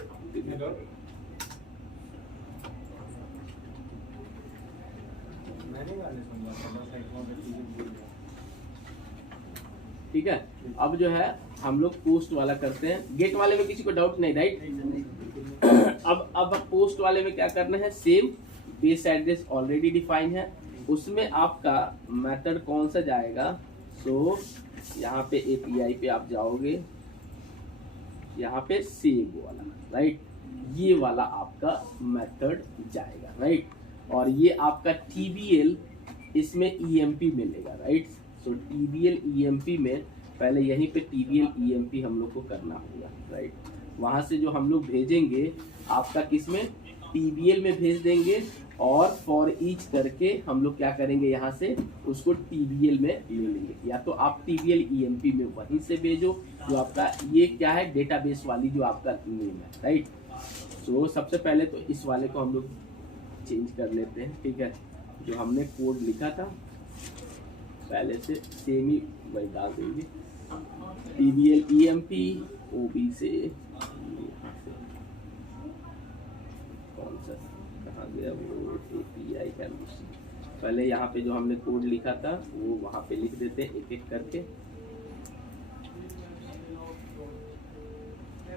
ठीक है। अब जो है हम लोग पोस्ट वाला करते हैं, गेट वाले में किसी को डाउट नहीं राइट। अब पोस्ट वाले में क्या करना है, same base address already define है, उसमें आपका मेथड कौन सा जाएगा? सो यहाँ पे एपीआई पे आप जाओगे, यहाँ पे सेव वाला राइट, ये वाला आपका मेथड जाएगा राइट। और ये आपका TBL इसमें EMP मिलेगा, राइट। सो TBL EMP में पहले यहीं पे TBL EMP हम लोग को करना होगा, राइट। वहाँ से जो हम लोग भेजेंगे आपका किस में, TBL में भेज देंगे, और फॉर ईच करके हम लोग क्या करेंगे, यहाँ से उसको TBL में ले लेंगे। या तो आप TBL EMP में वहीं से भेजो, जो आपका ये क्या है, डेटाबेस वाली जो आपका नेम है, राइट। सो सबसे पहले तो इस वाले को हम लोग चेंज कर लेते हैं, ठीक है। जो हमने कोड लिखा था पहले से सेम ही वही डाल देंगे, TBL EMP OB से कौन सा कहाँ गया वो API का मिशन। पहले यहाँ पे जो हमने कोड लिखा था वो वहाँ पे लिख देते हैं एक एक करके।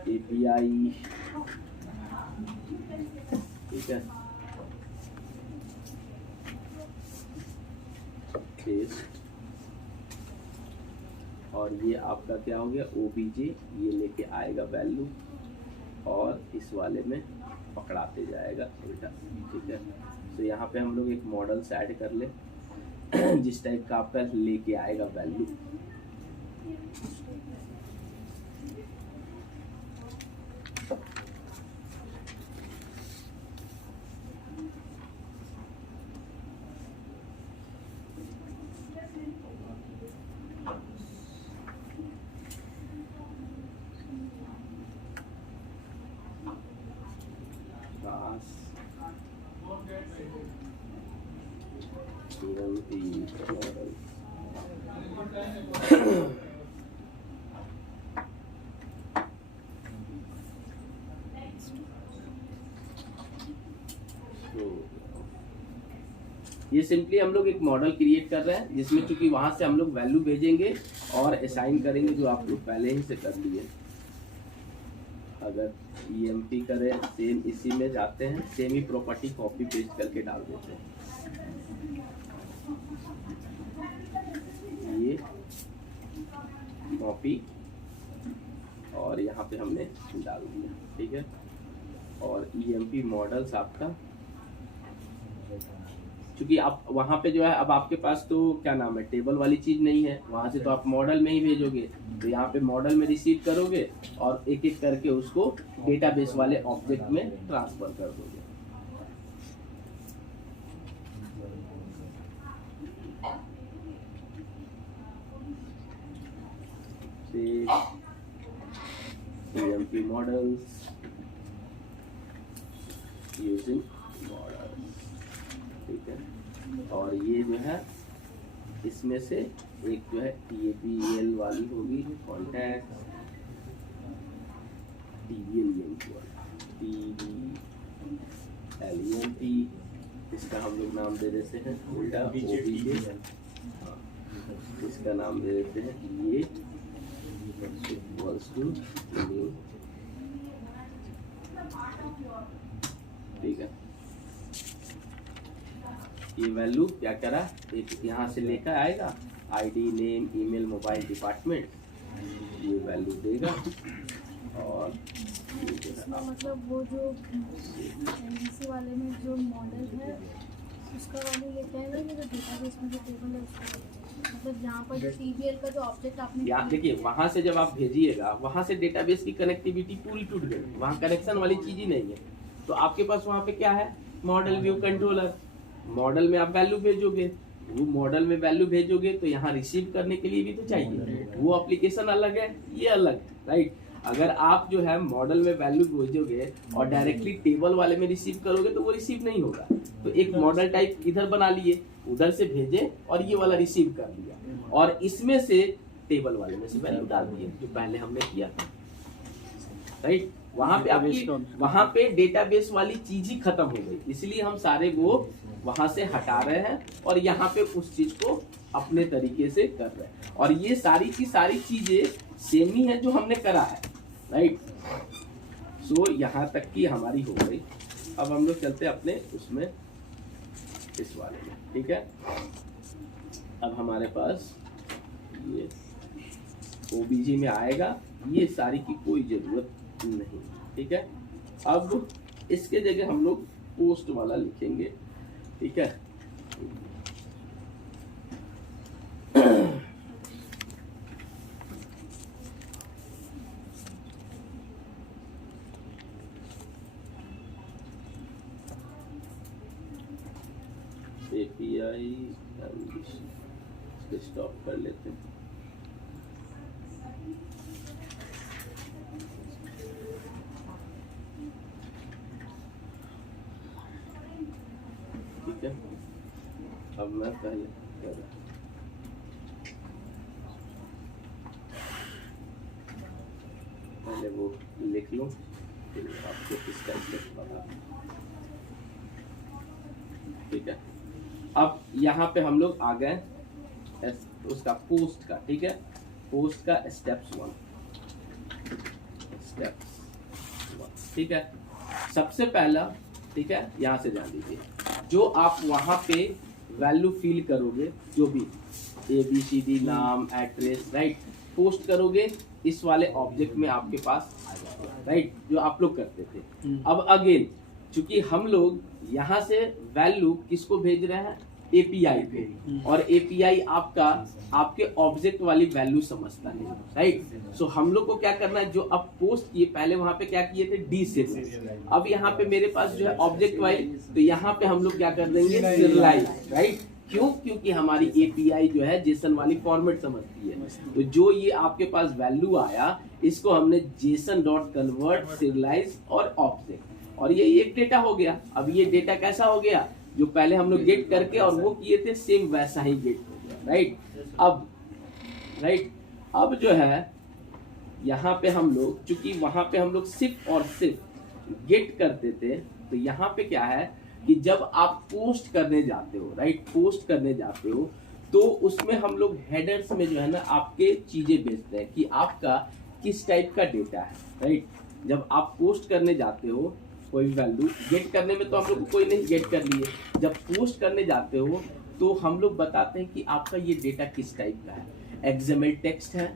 API, ठीक है, पेस्ट, और ये आपका क्या हो गया, OBJ, ये लेके आएगा वैल्यू और इस वाले में पकड़ाते जाएगा उल्टा, ठीक है। तो यहाँ पे हम लोग एक मॉडल से ऐड कर ले जिस टाइप का आपका लेके आएगा वैल्यू। ये सिंपली हम लोग एक मॉडल क्रिएट कर रहे हैं जिसमें क्योंकि वहां से हम लोग वैल्यू भेजेंगे और असाइन करेंगे, जो आप लोग पहले ही से कर लिए। अगर EMP करें, सेम इसी में जाते हैं, सेम ही प्रॉपर्टी कॉपी पेस्ट करके डाल देते हैं। ये कॉपी और यहाँ पे हमने डाल दिया, ठीक है। और EMP मॉडल्स आपका, क्योंकि आप वहाँ पे जो है अब आपके पास तो क्या नाम है, टेबल वाली चीज नहीं है, वहाँ से तो आप मॉडल में ही भेजोगे। तो यहाँ पे मॉडल में रिसीव करोगे और एक एक करके उसको डेटाबेस वाले ऑब्जेक्ट में ट्रांसफर कर दोगे। EMP models using models, ठीक है। और ये जो है इसमें से एक जो है TBL वाली होगी, कॉन्टैक्ट TBL EMP, इसका हम लोग नाम दे देते हैं उल्टा OBJ, इसका नाम दे देते हैं ये इक्वल्स टू न्यू, ठीक है। ये वैल्यू क्या करा, एक यहाँ से लेकर आएगा, ID, name, email, mobile, department, ये वैल्यू देगा। और इसमें मतलब वो जो NDC वाले में जो मॉडल है उसका वैल्यू लेते हैं, जो डेटाबेस में जो टेबल है उसका, मतलब यहाँ पर जो TBL का जो ऑब्जेक्ट आपने यहाँ देखिए, वहाँ से जब आप भेजिएगा वहाँ से डेटाबेस की कनेक्टिविटी पूरी टूट गई, वहाँ कनेक्शन वाली चीज ही नहीं है। तो आपके पास वहाँ पे क्या है, मॉडल व्यू कंट्रोलर, मॉडल में आप वैल्यू भेजोगे, वो मॉडल में वैल्यू भेजोगे तो यहाँ रिसीव करने के लिए भी तो चाहिए, वो एप्लीकेशन अलग है, ये अलग, राइट। अगर आप जो है मॉडल में वैल्यू भेजोगे और डायरेक्टली टेबल वाले में रिसीव करोगे तो वो रिसीव नहीं होगा। तो एक मॉडल टाइप इधर बना लिए, उधर से भेजे और ये वाला रिसीव कर लिया, और इसमें से टेबल वाले में से वैल्यू डाल दिए जो पहले हमने किया था, राइट। वहां पे आपकी वहां पे डेटाबेस वाली चीज ही खत्म हो गई, इसलिए हम सारे वो वहां से हटा रहे हैं और यहाँ पे उस चीज को अपने तरीके से कर रहे हैं। और ये सारी की सारी चीजें सेम ही है जो हमने करा है, राइट। सो यहाँ तक की हमारी हो गई। अब हम लोग चलते हैं अपने उसमें, इस वाले में, ठीक है। अब हमारे पास ये OBJ में आएगा, ये सारी की कोई जरूरत नहीं, ठीक है। अब इसके जगह हम लोग पोस्ट वाला लिखेंगे, ठीक है। API इसको स्टॉप कर लेते हैं। ठीक है, अब मैं पहले कर रहा हूं। पहले वो लिख लो, फिर आपको किस टाइप से बता। ठीक है, अब यहाँ पे हम लोग आ गए उसका पोस्ट का। ठीक है, पोस्ट का स्टेप्स 1। ठीक है, सबसे पहला, ठीक है, यहाँ से जान लीजिए, जो आप वहाँ पे वैल्यू फिल करोगे, जो भी ABCD नाम, एड्रेस, राइट, पोस्ट करोगे, इस वाले ऑब्जेक्ट में आपके पास आ जाएगा, राइट, जो आप लोग करते थे। अब अगेन, चूंकि हम लोग यहाँ से वैल्यू किसको भेज रहे हैं, API पे, और API आपका आपके ऑब्जेक्ट वाली वैल्यू समझता है, राइट। सो हम लोग को क्या करना है, जो अब पोस्ट किए, पहले वहां पे क्या किए थे, डीसीरियलाइज। अब यहाँ पे मेरे पास जो है ऑब्जेक्ट वाइज, तो यहाँ पे हम लोग क्या कर देंगे, सीरियलाइज, राइट। क्यों? क्योंकि हमारी API जो है जेसन वाली फॉर्मेट समझती है। तो जो ये आपके पास वैल्यू आया, इसको हमने जेसन डॉट कन्वर्ट, सीरियलाइज और ऑब्जेक्ट, और ये एक डेटा हो गया। अब ये डेटा कैसा हो गया, जो पहले हम लोग गेट करके और वो किए थे, सेम वैसा ही गेट हो गया, राइट। अब जो है यहाँ पे हम लोग, चूंकि वहां पे हम लोग सिर्फ और सिर्फ गेट करते थे, तो यहाँ पे क्या है कि जब आप पोस्ट करने जाते हो, राइट, पोस्ट करने जाते हो, तो उसमें हम लोग हेडर्स में जो है ना आपके चीजें भेजते हैं कि आपका किस टाइप का डेटा है, राइट। जब आप पोस्ट करने जाते हो कोई वैल्यू, गेट करने में तो हम लोग कोई नहीं गेट कर लिए, जब पोस्ट करने जाते हो तो हम लोग बताते हैं कि आपका ये डेटा किस टाइप का है, XML टेक्स्ट है,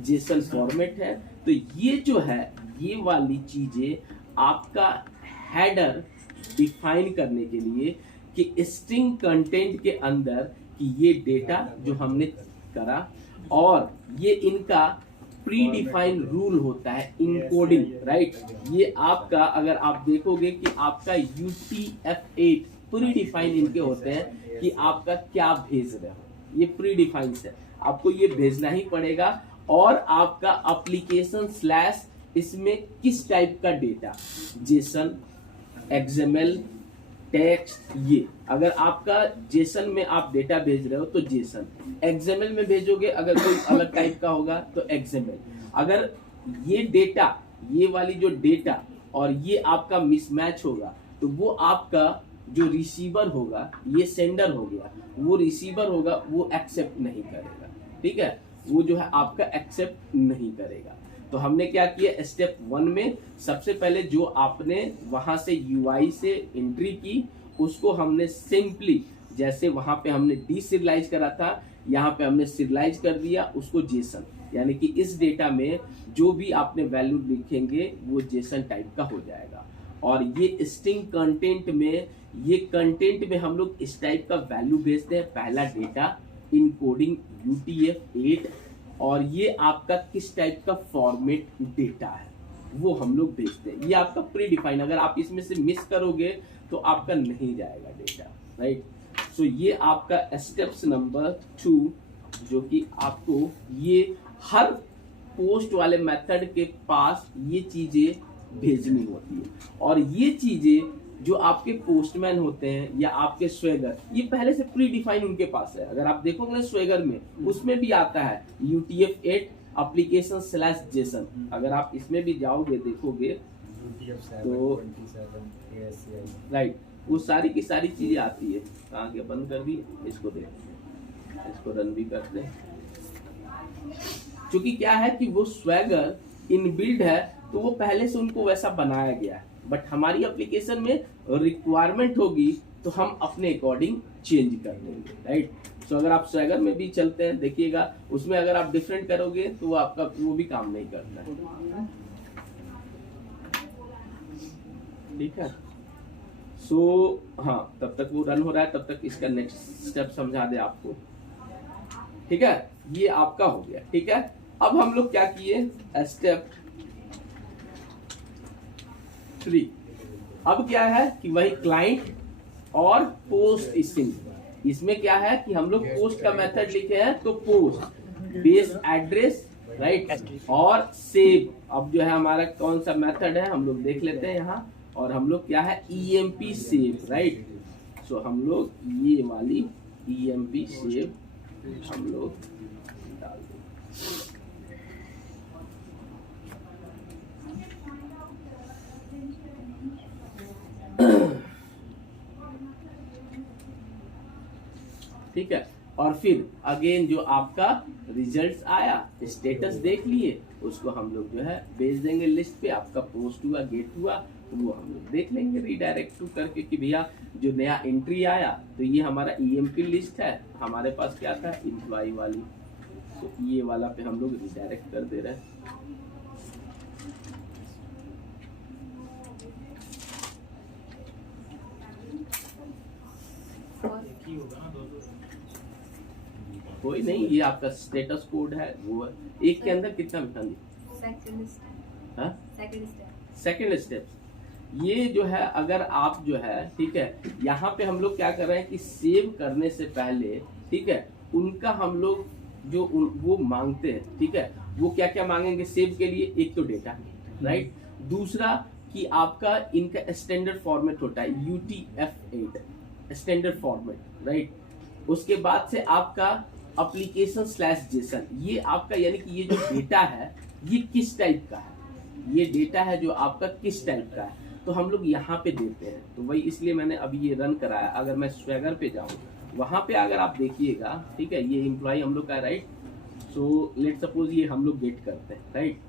जेसन फॉर्मेट है। तो ये जो है, ये वाली चीजें आपका हेडर डिफाइन करने के लिए कि स्ट्रिंग कंटेंट के अंदर कि ये डेटा जो हमने करा, और ये इनका प्री डिफाइंड रूल होता है इनकोडिंग, राइट। ये आपका, अगर आप देखोगे कि आपका UTF-8 प्री डिफाइंड इनके होते हैं कि आपका क्या भेज रहे हो, ये प्री डिफाइंड है, आपको ये भेजना ही पड़ेगा। और आपका एप्लीकेशन स्लैश इसमें किस टाइप का डेटा, जेसन, XML, टेक्स्ट, ये अगर आपका जेसन में आप डेटा भेज रहे हो तो जेसन, XML में भेजोगे अगर कोई अलग टाइप का होगा तो XML। अगर ये डेटा, ये वाली जो डेटा और ये आपका मिसमैच होगा, तो वो आपका जो रिसीवर होगा, ये सेंडर हो गया, वो रिसीवर होगा, वो एक्सेप्ट नहीं करेगा, ठीक है, वो जो है आपका एक्सेप्ट नहीं करेगा। तो हमने क्या किया, स्टेप 1 में सबसे पहले जो आपने वहां से UI से एंट्री की, उसको हमने सिंपली, जैसे वहां पे हमने डीसीरियलाइज करा था, यहाँ पे हमने सीरियलाइज कर दिया उसको जेसन, यानी कि इस डेटा में जो भी आपने वैल्यू लिखेंगे वो जेसन टाइप का हो जाएगा। और ये स्ट्रिंग कंटेंट में, ये कंटेंट में हम लोग इस टाइप का वैल्यू भेजते हैं, पहला डेटा इनकोडिंग UTF-8, और ये आपका किस टाइप का फॉर्मेट डेटा है वो हम लोग भेजते हैं। ये आपका प्री डिफाइन, अगर आप इसमें से मिस करोगे तो आपका नहीं जाएगा डेटा, राइट। सो ये आपका स्टेप्स नंबर 2, जो कि आपको ये हर पोस्ट वाले मेथड के पास ये चीजें भेजनी होती है। और ये चीजें जो आपके पोस्टमैन होते हैं या आपके स्वेगर, ये पहले से प्री डिफाइन उनके पास है। अगर आप देखोगे ना स्वेगर में, उसमें भी आता है UTF-8 एप्लीकेशन स्लैश जेसन। अगर आप इसमें भी जाओगे देखोगे तो राइट, वो सारी की सारी चीजें आती है। आगे बंद कर दी, इसको देखो, इसको रन भी करते हैं। क्योंकि क्या है कि वो स्वेगर इनबिल्ड है, तो वो पहले से उनको वैसा बनाया गया है। बट हमारी एप्लीकेशन में रिक्वायरमेंट होगी तो हम अपने अकॉर्डिंग चेंज कर देंगे, राइट। सो अगर आप स्वेगर में भी चलते हैं, देखिएगा उसमें अगर आप डिफरेंट करोगे तो वो आपका वो भी काम नहीं करता है, ठीक है। सो हाँ, तब तक वो रन हो रहा है, तब तक इसका नेक्स्ट स्टेप समझा दे आपको। ठीक है, ये आपका हो गया। ठीक है, अब हम लोग क्या किए, स्टेप 3। अब क्या है कि वही क्लाइंट और पोस्ट स्ट्रिंग। इसमें क्या है कि हम लोग पोस्ट का मेथड लिखे हैं, तो पोस्ट बेस एड्रेस राइट और सेव। अब जो है हमारा कौन सा मेथड है हम लोग देख लेते हैं यहाँ, और हम लोग क्या है EMP सेव राइट। सो हम लोग ये वाली EMP सेव हम लोग डाल देंगे। ठीक है, और फिर अगेन जो आपका रिजल्ट्स आया, स्टेटस देख लिए, उसको हम लोग जो है भेज देंगे लिस्ट पे। आपका पोस्ट हुआ, गेट हुआ, वो हम लोग देख लेंगे रीडायरेक्ट टू करके कि भैया जो नया एंट्री आया, तो ये हमारा EMP लिस्ट है। हमारे पास क्या था, एम्प्लॉय वाली, तो ये वाला पे हम लोग रीडायरेक्ट कर दे रहे हैं। एक ही होगा ना, दो कोई नहीं, ये आपका स्टेटस कोड है वो है। एक के अंदर कितना बिठा दी, सेकेंड स्टेप। ये जो है अगर आप जो है ठीक है, यहाँ पे हम लोग क्या कर रहे हैं कि सेव करने से पहले ठीक है, उनका हम लोग जो वो मांगते हैं ठीक है, वो क्या क्या मांगेंगे सेव के लिए। एक तो डेटा राइट, दूसरा कि आपका इनका स्टैंडर्ड फॉर्मेट होता है UTF-8 स्टैंडर्ड फॉर्मेट राइट। उसके बाद से आपका application/JSON, ये आपका यानी कि ये जो डेटा है ये किस टाइप का है, ये डेटा है जो आपका किस टाइप का है, तो हम लोग यहाँ पे देते हैं। तो वही इसलिए मैंने अभी ये रन कराया। अगर मैं स्वैगर पे जाऊँ, वहां पे अगर आप देखिएगा ठीक है, ये एम्प्लॉय हम लोग का राइट। सो लेट सपोज ये हम लोग गेट करते हैं राइट।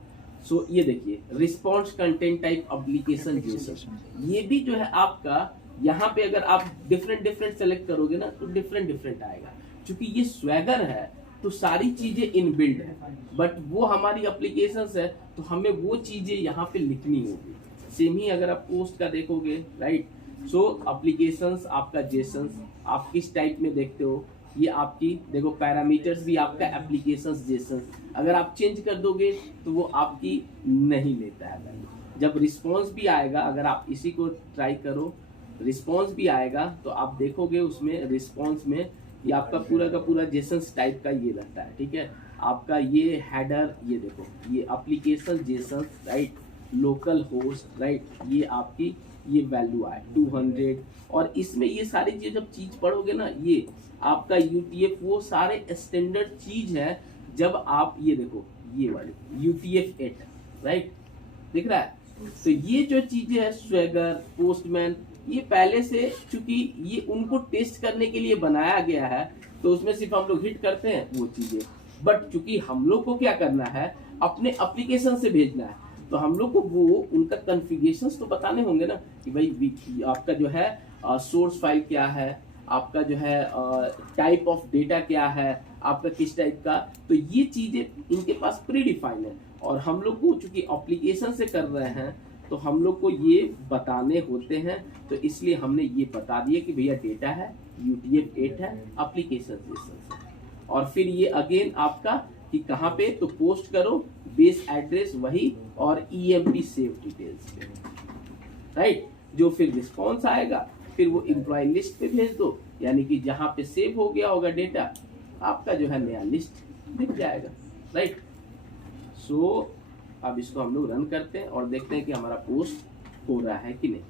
सो ये देखिए response content type application JSON, ये भी जो है आपका यहाँ पे अगर आप डिफरेंट सेलेक्ट करोगे ना, तो डिफरेंट आएगा। क्योंकि ये स्वैगर है तो सारी चीजें इनबिल्ड है, बट वो हमारी एप्लीकेशंस है तो हमें वो चीजें यहाँ पे लिखनी होगी। सेम ही अगर आप पोस्ट का देखोगे राइट। सो एप्लीकेशंस आपका JSON आप किस टाइप में देखते हो, ये आपकी देखो पैरामीटर्स भी आपका एप्लीकेशंस JSON, अगर आप चेंज कर दोगे तो वो आपकी नहीं लेता है वैल्यू। जब रिस्पॉन्स भी आएगा, अगर आप इसी को ट्राई करो, रिस्पॉन्स भी आएगा तो आप देखोगे उसमें रिस्पॉन्स में ये आपका पूरा का पूरा JSON टाइप का ये रहता है। ठीक है, आपका ये हेडर, ये देखो ये application JSON right, local host right, ये आपकी ये वैल्यू आए 200। और इसमें ये सारी चीज जब चीज पढ़ोगे ना, ये आपका UTF वो सारे स्टैंडर्ड चीज है। जब आप ये देखो ये वाली UTF-8 राइट दिख रहा है, तो ये जो चीजें है स्वैगर, पोस्टमैन, ये पहले से चूंकि ये उनको टेस्ट करने के लिए बनाया गया है, तो उसमें सिर्फ हम लोग हिट करते हैं वो चीजें। बट चूंकि हम लोग को क्या करना है, अपने एप्लीकेशन से भेजना है, तो हम लोग को वो उनका कॉन्फ़िगरेशंस तो बताने होंगे ना कि भाई आपका जो है सोर्स फाइल क्या है, आपका जो है टाइप ऑफ डेटा क्या है, आपका किस टाइप का, तो ये चीजें इनके पास प्री डिफाइंड है। और हम लोग को चूंकि एप्लीकेशन से कर रहे हैं तो हम लोग को ये बताने होते हैं, तो इसलिए हमने ये बता दिया कि भैया डेटा है UTF-8 है, एप्लीकेशन JSON है। और फिर ये अगेन आपका कि कहाँ पे, तो पोस्ट करो बेस एड्रेस वही और EMP सेव डिटेल्स पे राइट। जो फिर रिस्पॉन्स आएगा फिर वो एम्प्लॉय लिस्ट पे भेज दो, यानी कि जहाँ पे सेव हो गया होगा डेटा, आपका जो है नया लिस्ट दिख जाएगा राइट। सो अब इसको हम लोग रन करते हैं और देखते हैं कि हमारा पोस्ट हो रहा है कि नहीं।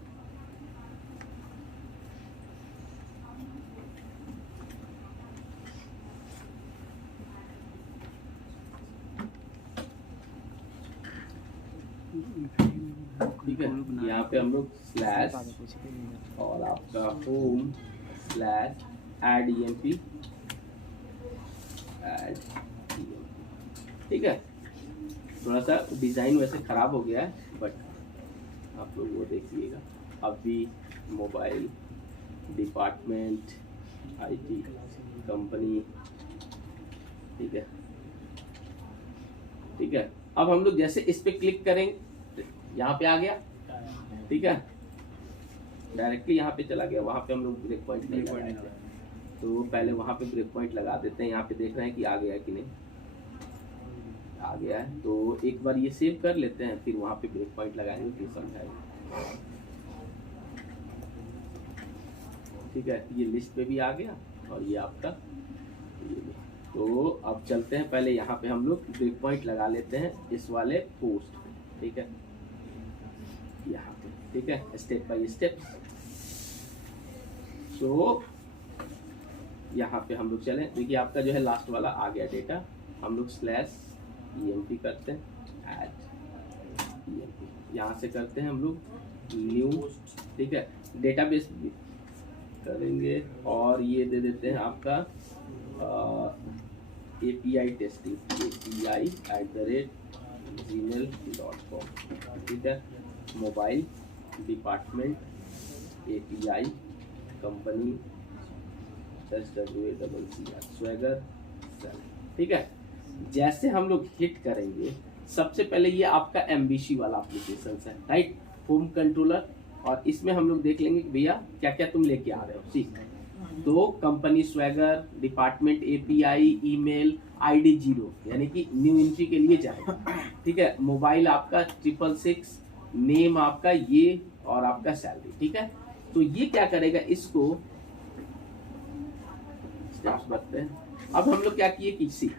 ठीक है, यहाँ पे हम लोग स्लैश और आपका home slash add EMP add EMP। ठीक है, थोड़ा सा डिजाइन वैसे खराब हो गया है, बट आप लोग वो देखिएगा। अभी मोबाइल डिपार्टमेंट IT कंपनी, ठीक है ठीक है। अब हम लोग जैसे इस पे क्लिक करेंगे, यहाँ पे आ गया ठीक है। डायरेक्टली यहाँ पे चला गया, वहाँ पे हम लोग ब्रेक पॉइंट नहीं लगाए थे। तो पहले वहाँ पे ब्रेक पॉइंट लगा देते हैं। यहाँ पे देख रहे हैं कि आ गया कि नहीं, आ गया है। तो एक बार ये सेव कर लेते हैं, फिर वहाँ पे ब्रेक पॉइंट लगाएंगे, फिर समझाएंगे। ठीक है, ये लिस्ट पे भी आ गया और ये आपका ये भी। तो अब चलते हैं, पहले यहाँ पे हम लोग ब्रेक पॉइंट लगा लेते हैं इस वाले पोस्ट पे। ठीक है, यहाँ पे। ठीक है, स्टेप बाय स्टेप। तो यहाँ पे हम लोग चलें। देखिए आपका जो है लास्ट वाला आ गया डेटा, हम लोग /emp करते हैं, ऐड emp यहाँ से करते हैं हम लोग न्यू। ठीक है, डेटाबेस करेंगे और ये दे देते हैं आपका API टेस्टिंग, API@gmail.com। ठीक है, mobile department API company swagger. ठीक है, जैसे हम लोग हिट करेंगे, सबसे पहले ये आपका MVC वाला एप्लीकेशन है, राइट, होम कंट्रोलर। और इसमें हम लोग देख लेंगे कि भैया क्या क्या तुम लेके आ रहे हो। ठीक, तो company swagger, department API, email ID 0 यानी कि न्यू एंट्री के लिए जाएगा। ठीक है, मोबाइल आपका 666, नेम आपका ये और आपका सैलरी। ठीक है, तो ये क्या करेगा, इसको स्टेप्स बढ़ते हैं। अब हम लोग क्या किए कि इसी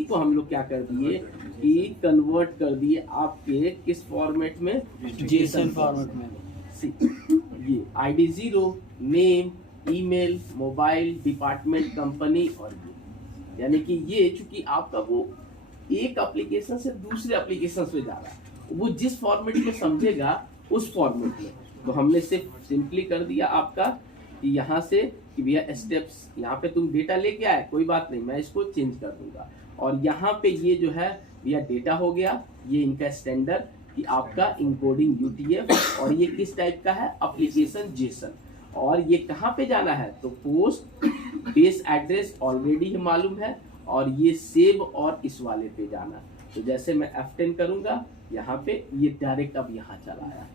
को हम लोग क्या कर दिए कि कन्वर्ट कर दिए आपके किस फॉर्मेट में, जेसन फॉर्मेट में। ये ID 0, name, email, mobile, department, company और ये, यानी कि ये चूंकि आपका वो एक एप्लीकेशन से दूसरे एप्लीकेशन पे जा रहा है, वो जिस फॉर्मेट में समझेगा उस फॉर्मेट में। तो हमने सिंपली कर दिया आपका कि यहाँ से कि भैया स्टेप्स, यहाँ पे तुम डेटा लेके आए, कोई बात नहीं, मैं इसको चेंज कर दूंगा। और यहाँ पे ये जो है भैया डेटा हो गया, ये इनका स्टैंडर्ड कि आपका इंकोडिंग UTF, और ये किस टाइप का है, एप्लीकेशन जेसन। और ये कहाँ पे जाना है, तो पोस्ट बेस एड्रेस ऑलरेडी ही मालूम है, और ये सेव और इस वाले पे जाना। तो जैसे मैं F10 करूंगा, यहाँ पे ये डायरेक्ट अब यहाँ चला आया।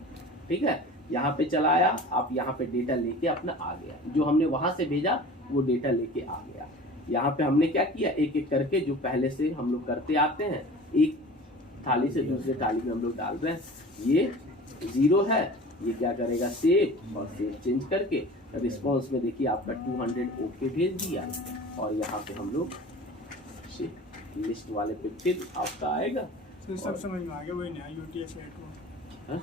ठीक है, यहाँ पे चला आया, आप यहाँ पे डेटा लेके अपना आ गया, जो हमने वहां से भेजा वो डेटा लेके आ गया। यहाँ पे हमने क्या किया, एक एक करके जो पहले से हम लोग करते आते हैं, एक थाली से दूसरे थाली में हम लोग डाल रहे हैं। ये 0 है, ये क्या करेगा, सेव, और सेव चेंज करके रिस्पॉन्स में देखिए आपका 200 ओके भेज दिया। और यहाँ पे हम लोग लिस्ट वाले पे फिर आपका आएगा। तो सब समझ में आ गया, वही नया UTF-8 को। हाँ?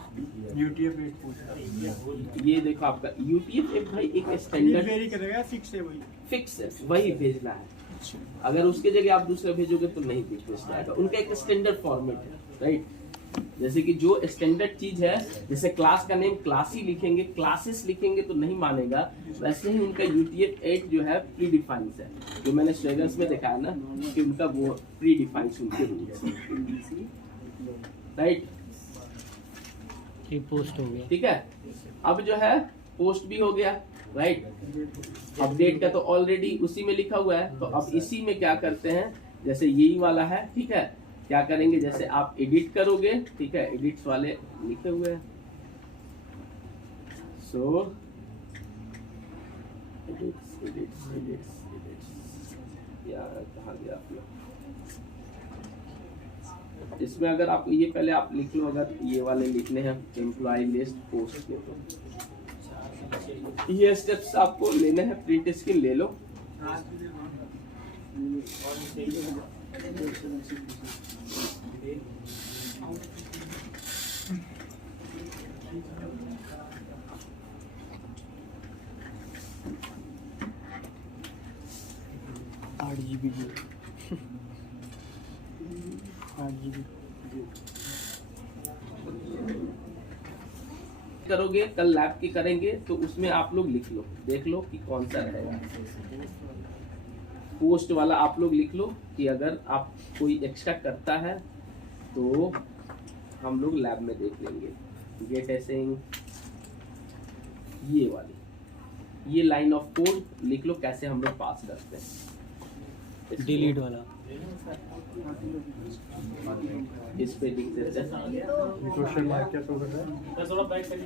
UTF-8 पूछ रहा है। ये देखो आपका UTF-8 भाई एक स्टैंडर्ड वेरी करेगा, फिक्स है वही। फिक्स है, वही भेजना है। अगर उसके जगह आप दूसरा भेजोगे तो नहीं भेज जाएगा, उनका एक स्टैंडर्ड फॉर्मेट है, राइट। जैसे कि जो स्टैंडर्ड चीज है, जैसे क्लास का नेम क्लास ही लिखेंगे, क्लासेस लिखेंगे तो नहीं मानेगा, वैसे ही उनका UTF-8 जो है प्री डिफाइंस है। जो मैंने स्वेगर्स में देखा है ना कि उनका वो प्री डिफाइंस उनके रूल्स है, राइट। ये पोस्ट हो गया। ठीक है, अब जो है पोस्ट भी हो गया, राइट। अपडेट का तो ऑलरेडी उसी में लिखा हुआ है, तो अब इसी में क्या करते हैं, जैसे यही वाला है, ठीक है, क्या करेंगे, जैसे आप एडिट करोगे, ठीक है, एडिट्स वाले लिखे हुए हैं। सो एडिट्स यार कहाँ गया आप लोग। इसमें अगर आप ये पहले आप लिख लो, अगर ये वाले लिखने हैं एम्प्लॉय लिस्ट पोस्ट के, तो ये स्टेप्स आपको लेने हैं, प्रिंट स्क्रीन ले लो। करोगे कल लैब की करेंगे तो उसमें आप लोग लिख लो, देख लो कि कौन सा रहेगा। पोस्ट वाला आप लोग लिख लो कि अगर आप कोई एक्स्ट्रा करता है तो हम लोग लैब में देख लेंगे। गेट एसिंग ये वाली, ये लाइन ऑफ कोड लिख लो कैसे हम लोग पास करते हैं। डिलीट वाला इस पे लिख देते हैं। क्वेश्चन मार्क क्या शो कर रहा है? थोड़ा बैक करिए।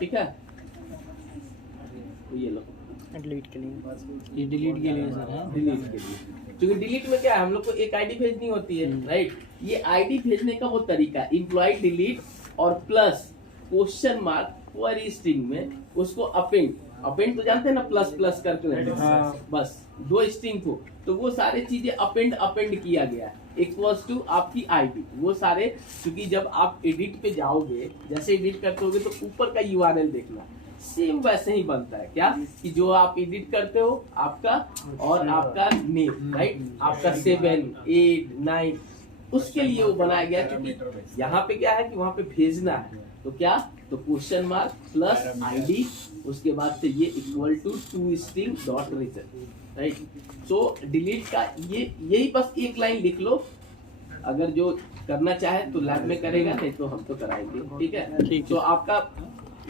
ठीक है, तो ये लो डिलीट के लिए, ये डिलीट के लिए सर है। डिलीट के लिए, क्योंकि डिलीट में क्या है, हम लोग को एक आईडी भेजनी होती है, राइट। ये आईडी भेजने का वो तरीका है, एम्प्लॉय डिलीट और plus question mark query string में उसको अपेंड तो जानते हैं ना, प्लस प्लस करके बस 2 स्ट्रिंग को, तो वो सारे चीजें अपेंड किया गया है इक्वल्स टू आपकी आईडी। वो सारे, क्योंकि जब आप एडिट पे जाओगे, जैसे एडिट करते होगे तो ऊपर का यूआरएल देखना, सेम वैसे ही बनता है। क्या कि जो आप एडिट करते हो आपका और आपका नेम, राइट, आपका 7, 8, 9, उसके लिए वो बनाया गया, क्योंकि यहाँ पे क्या है कि वहां पे भेजना है, तो क्या, तो क्वेश्चन मार्क प्लस आईडी, उसके बाद से ये equal to to string dot result, right. So delete का यही बस एक लाइन लिख लो, अगर जो करना चाहे तो लैब में करेगा, नहीं तो हम तो कराएंगे, ठीक है। तो आपका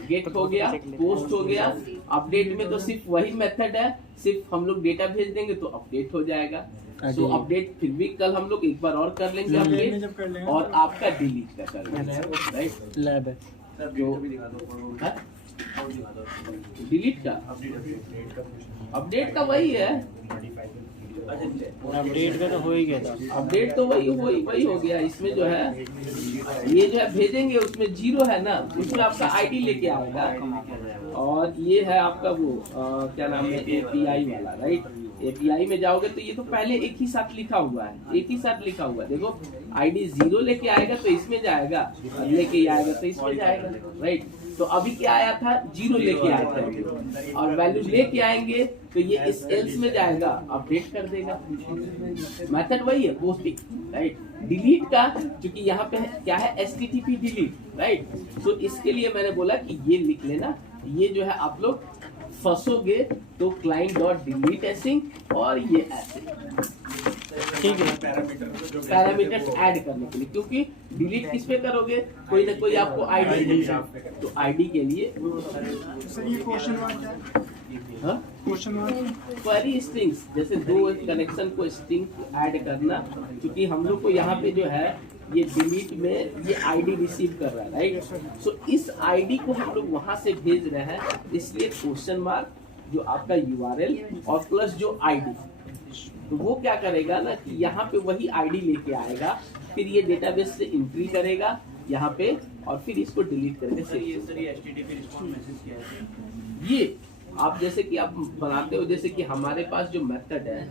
गेट हो गया, पोस्ट हो गया, अपडेट में तो सिर्फ वही मेथड है, सिर्फ हम लोग डेटा भेज देंगे तो अपडेट हो जाएगा। सो अपडेट फिर भी कल हम लोग एक बार और कर लेंगे अपडेट, और आपका डिलीट का कर लेंगे, राइट। लैब है डिलीट का अपडेट का वही है, अपडेट का तो हो ही गया था। अपडेट तो वही हो गया। इसमें जो है, ये जो है भेजेंगे उसमें 0 है ना, उसमें आपका आईडी लेके आएगा, और ये है आपका वो क्या नाम है, एपीआई वाला, राइट। एपीआई में जाओगे तो ये तो पहले एक ही साथ लिखा हुआ है, देखो आईडी 0 लेके आएगा तो इसमें जाएगा, लेके आएगा तो इसमें जाएगा, राइट। तो अभी क्या आया था, 0 लेके आया था, और वैल्यू लेके आएंगे तो ये इस एल्स में जाएगा, अपडेट कर देगा। मेथड वही है, पोस्टिंग, राइट। डिलीट का क्योंकि यहाँ पे क्या है, एचटीटीपी डिलीट, राइट। तो इसके लिए मैंने बोला कि ये लिख लेना, ये जो है आप लोग फंसोगे तो क्लाइंट डॉट डिलीट एसिंग, और ये ऐसे, ठीक है, पैरामीटर्स ऐड करने के लिए, क्योंकि डिलीट किस पे करोगे, कोई ना कोई आपको आईडी, तो आईडी के लिए सर ये क्वेश्चन मार्क क्या है? क्वेश्चन मार्क क्वेरी स्ट्रिंग्स, जैसे 2 कनेक्शन को स्ट्रिंग ऐड करना, क्योंकि हम लोग को यहाँ पे जो है ये डिलीट में ये आईडी रिसीव कर रहा है, राइट। सो इस आईडी को हम लोग वहां से भेज रहे हैं, इसलिए क्वेश्चन मार्क जो आपका यूआरएल और प्लस जो आईडी, तो वो क्या करेगा ना कि यहाँ पे वही आईडी लेके आएगा, फिर ये डेटाबेस से एंट्री करेगा यहाँ पे, और फिर इसको डिलीट करके ये आप जैसे कि आप बनाते हो, जैसे कि हमारे पास जो मेथड है,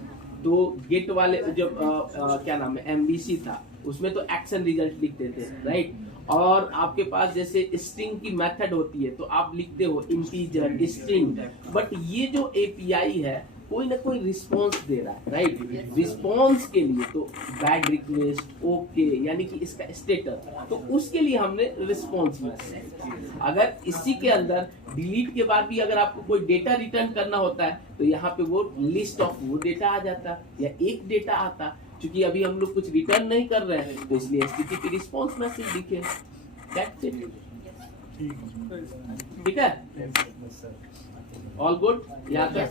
तो गेट वाले जो क्या नाम है, एमबीसी था, उसमें तो एक्शन रिजल्ट लिखते थे, राइट। और आपके पास जैसे स्ट्रिंग की मेथड होती है तो आप लिखते हो इंटीजर स्ट्रिंग, बट ये जो एपीआई है कोई ना कोई रिस्पॉन्स दे रहा है, राइट। रिस्पॉन्स के लिए तो बैड रिक्वेस्ट, ओके, यानी कि इसका स्टेटस, तो उसके लिए हमने रिस्पॉन्स मैसेज। अगर इसी के अंदर डिलीट के बाद भी अगर आपको कोई डेटा रिटर्न करना होता है तो यहाँ पे वो लिस्ट ऑफ वो डेटा आ जाता, या एक डेटा आता, क्योंकि अभी हम लोग कुछ रिटर्न नहीं कर रहे हैं, तो इसलिए HTTP रिस्पॉन्स मैसेज लिखे, दैट्स इट, ठीक है। ऑल गुड, यहाँ तक।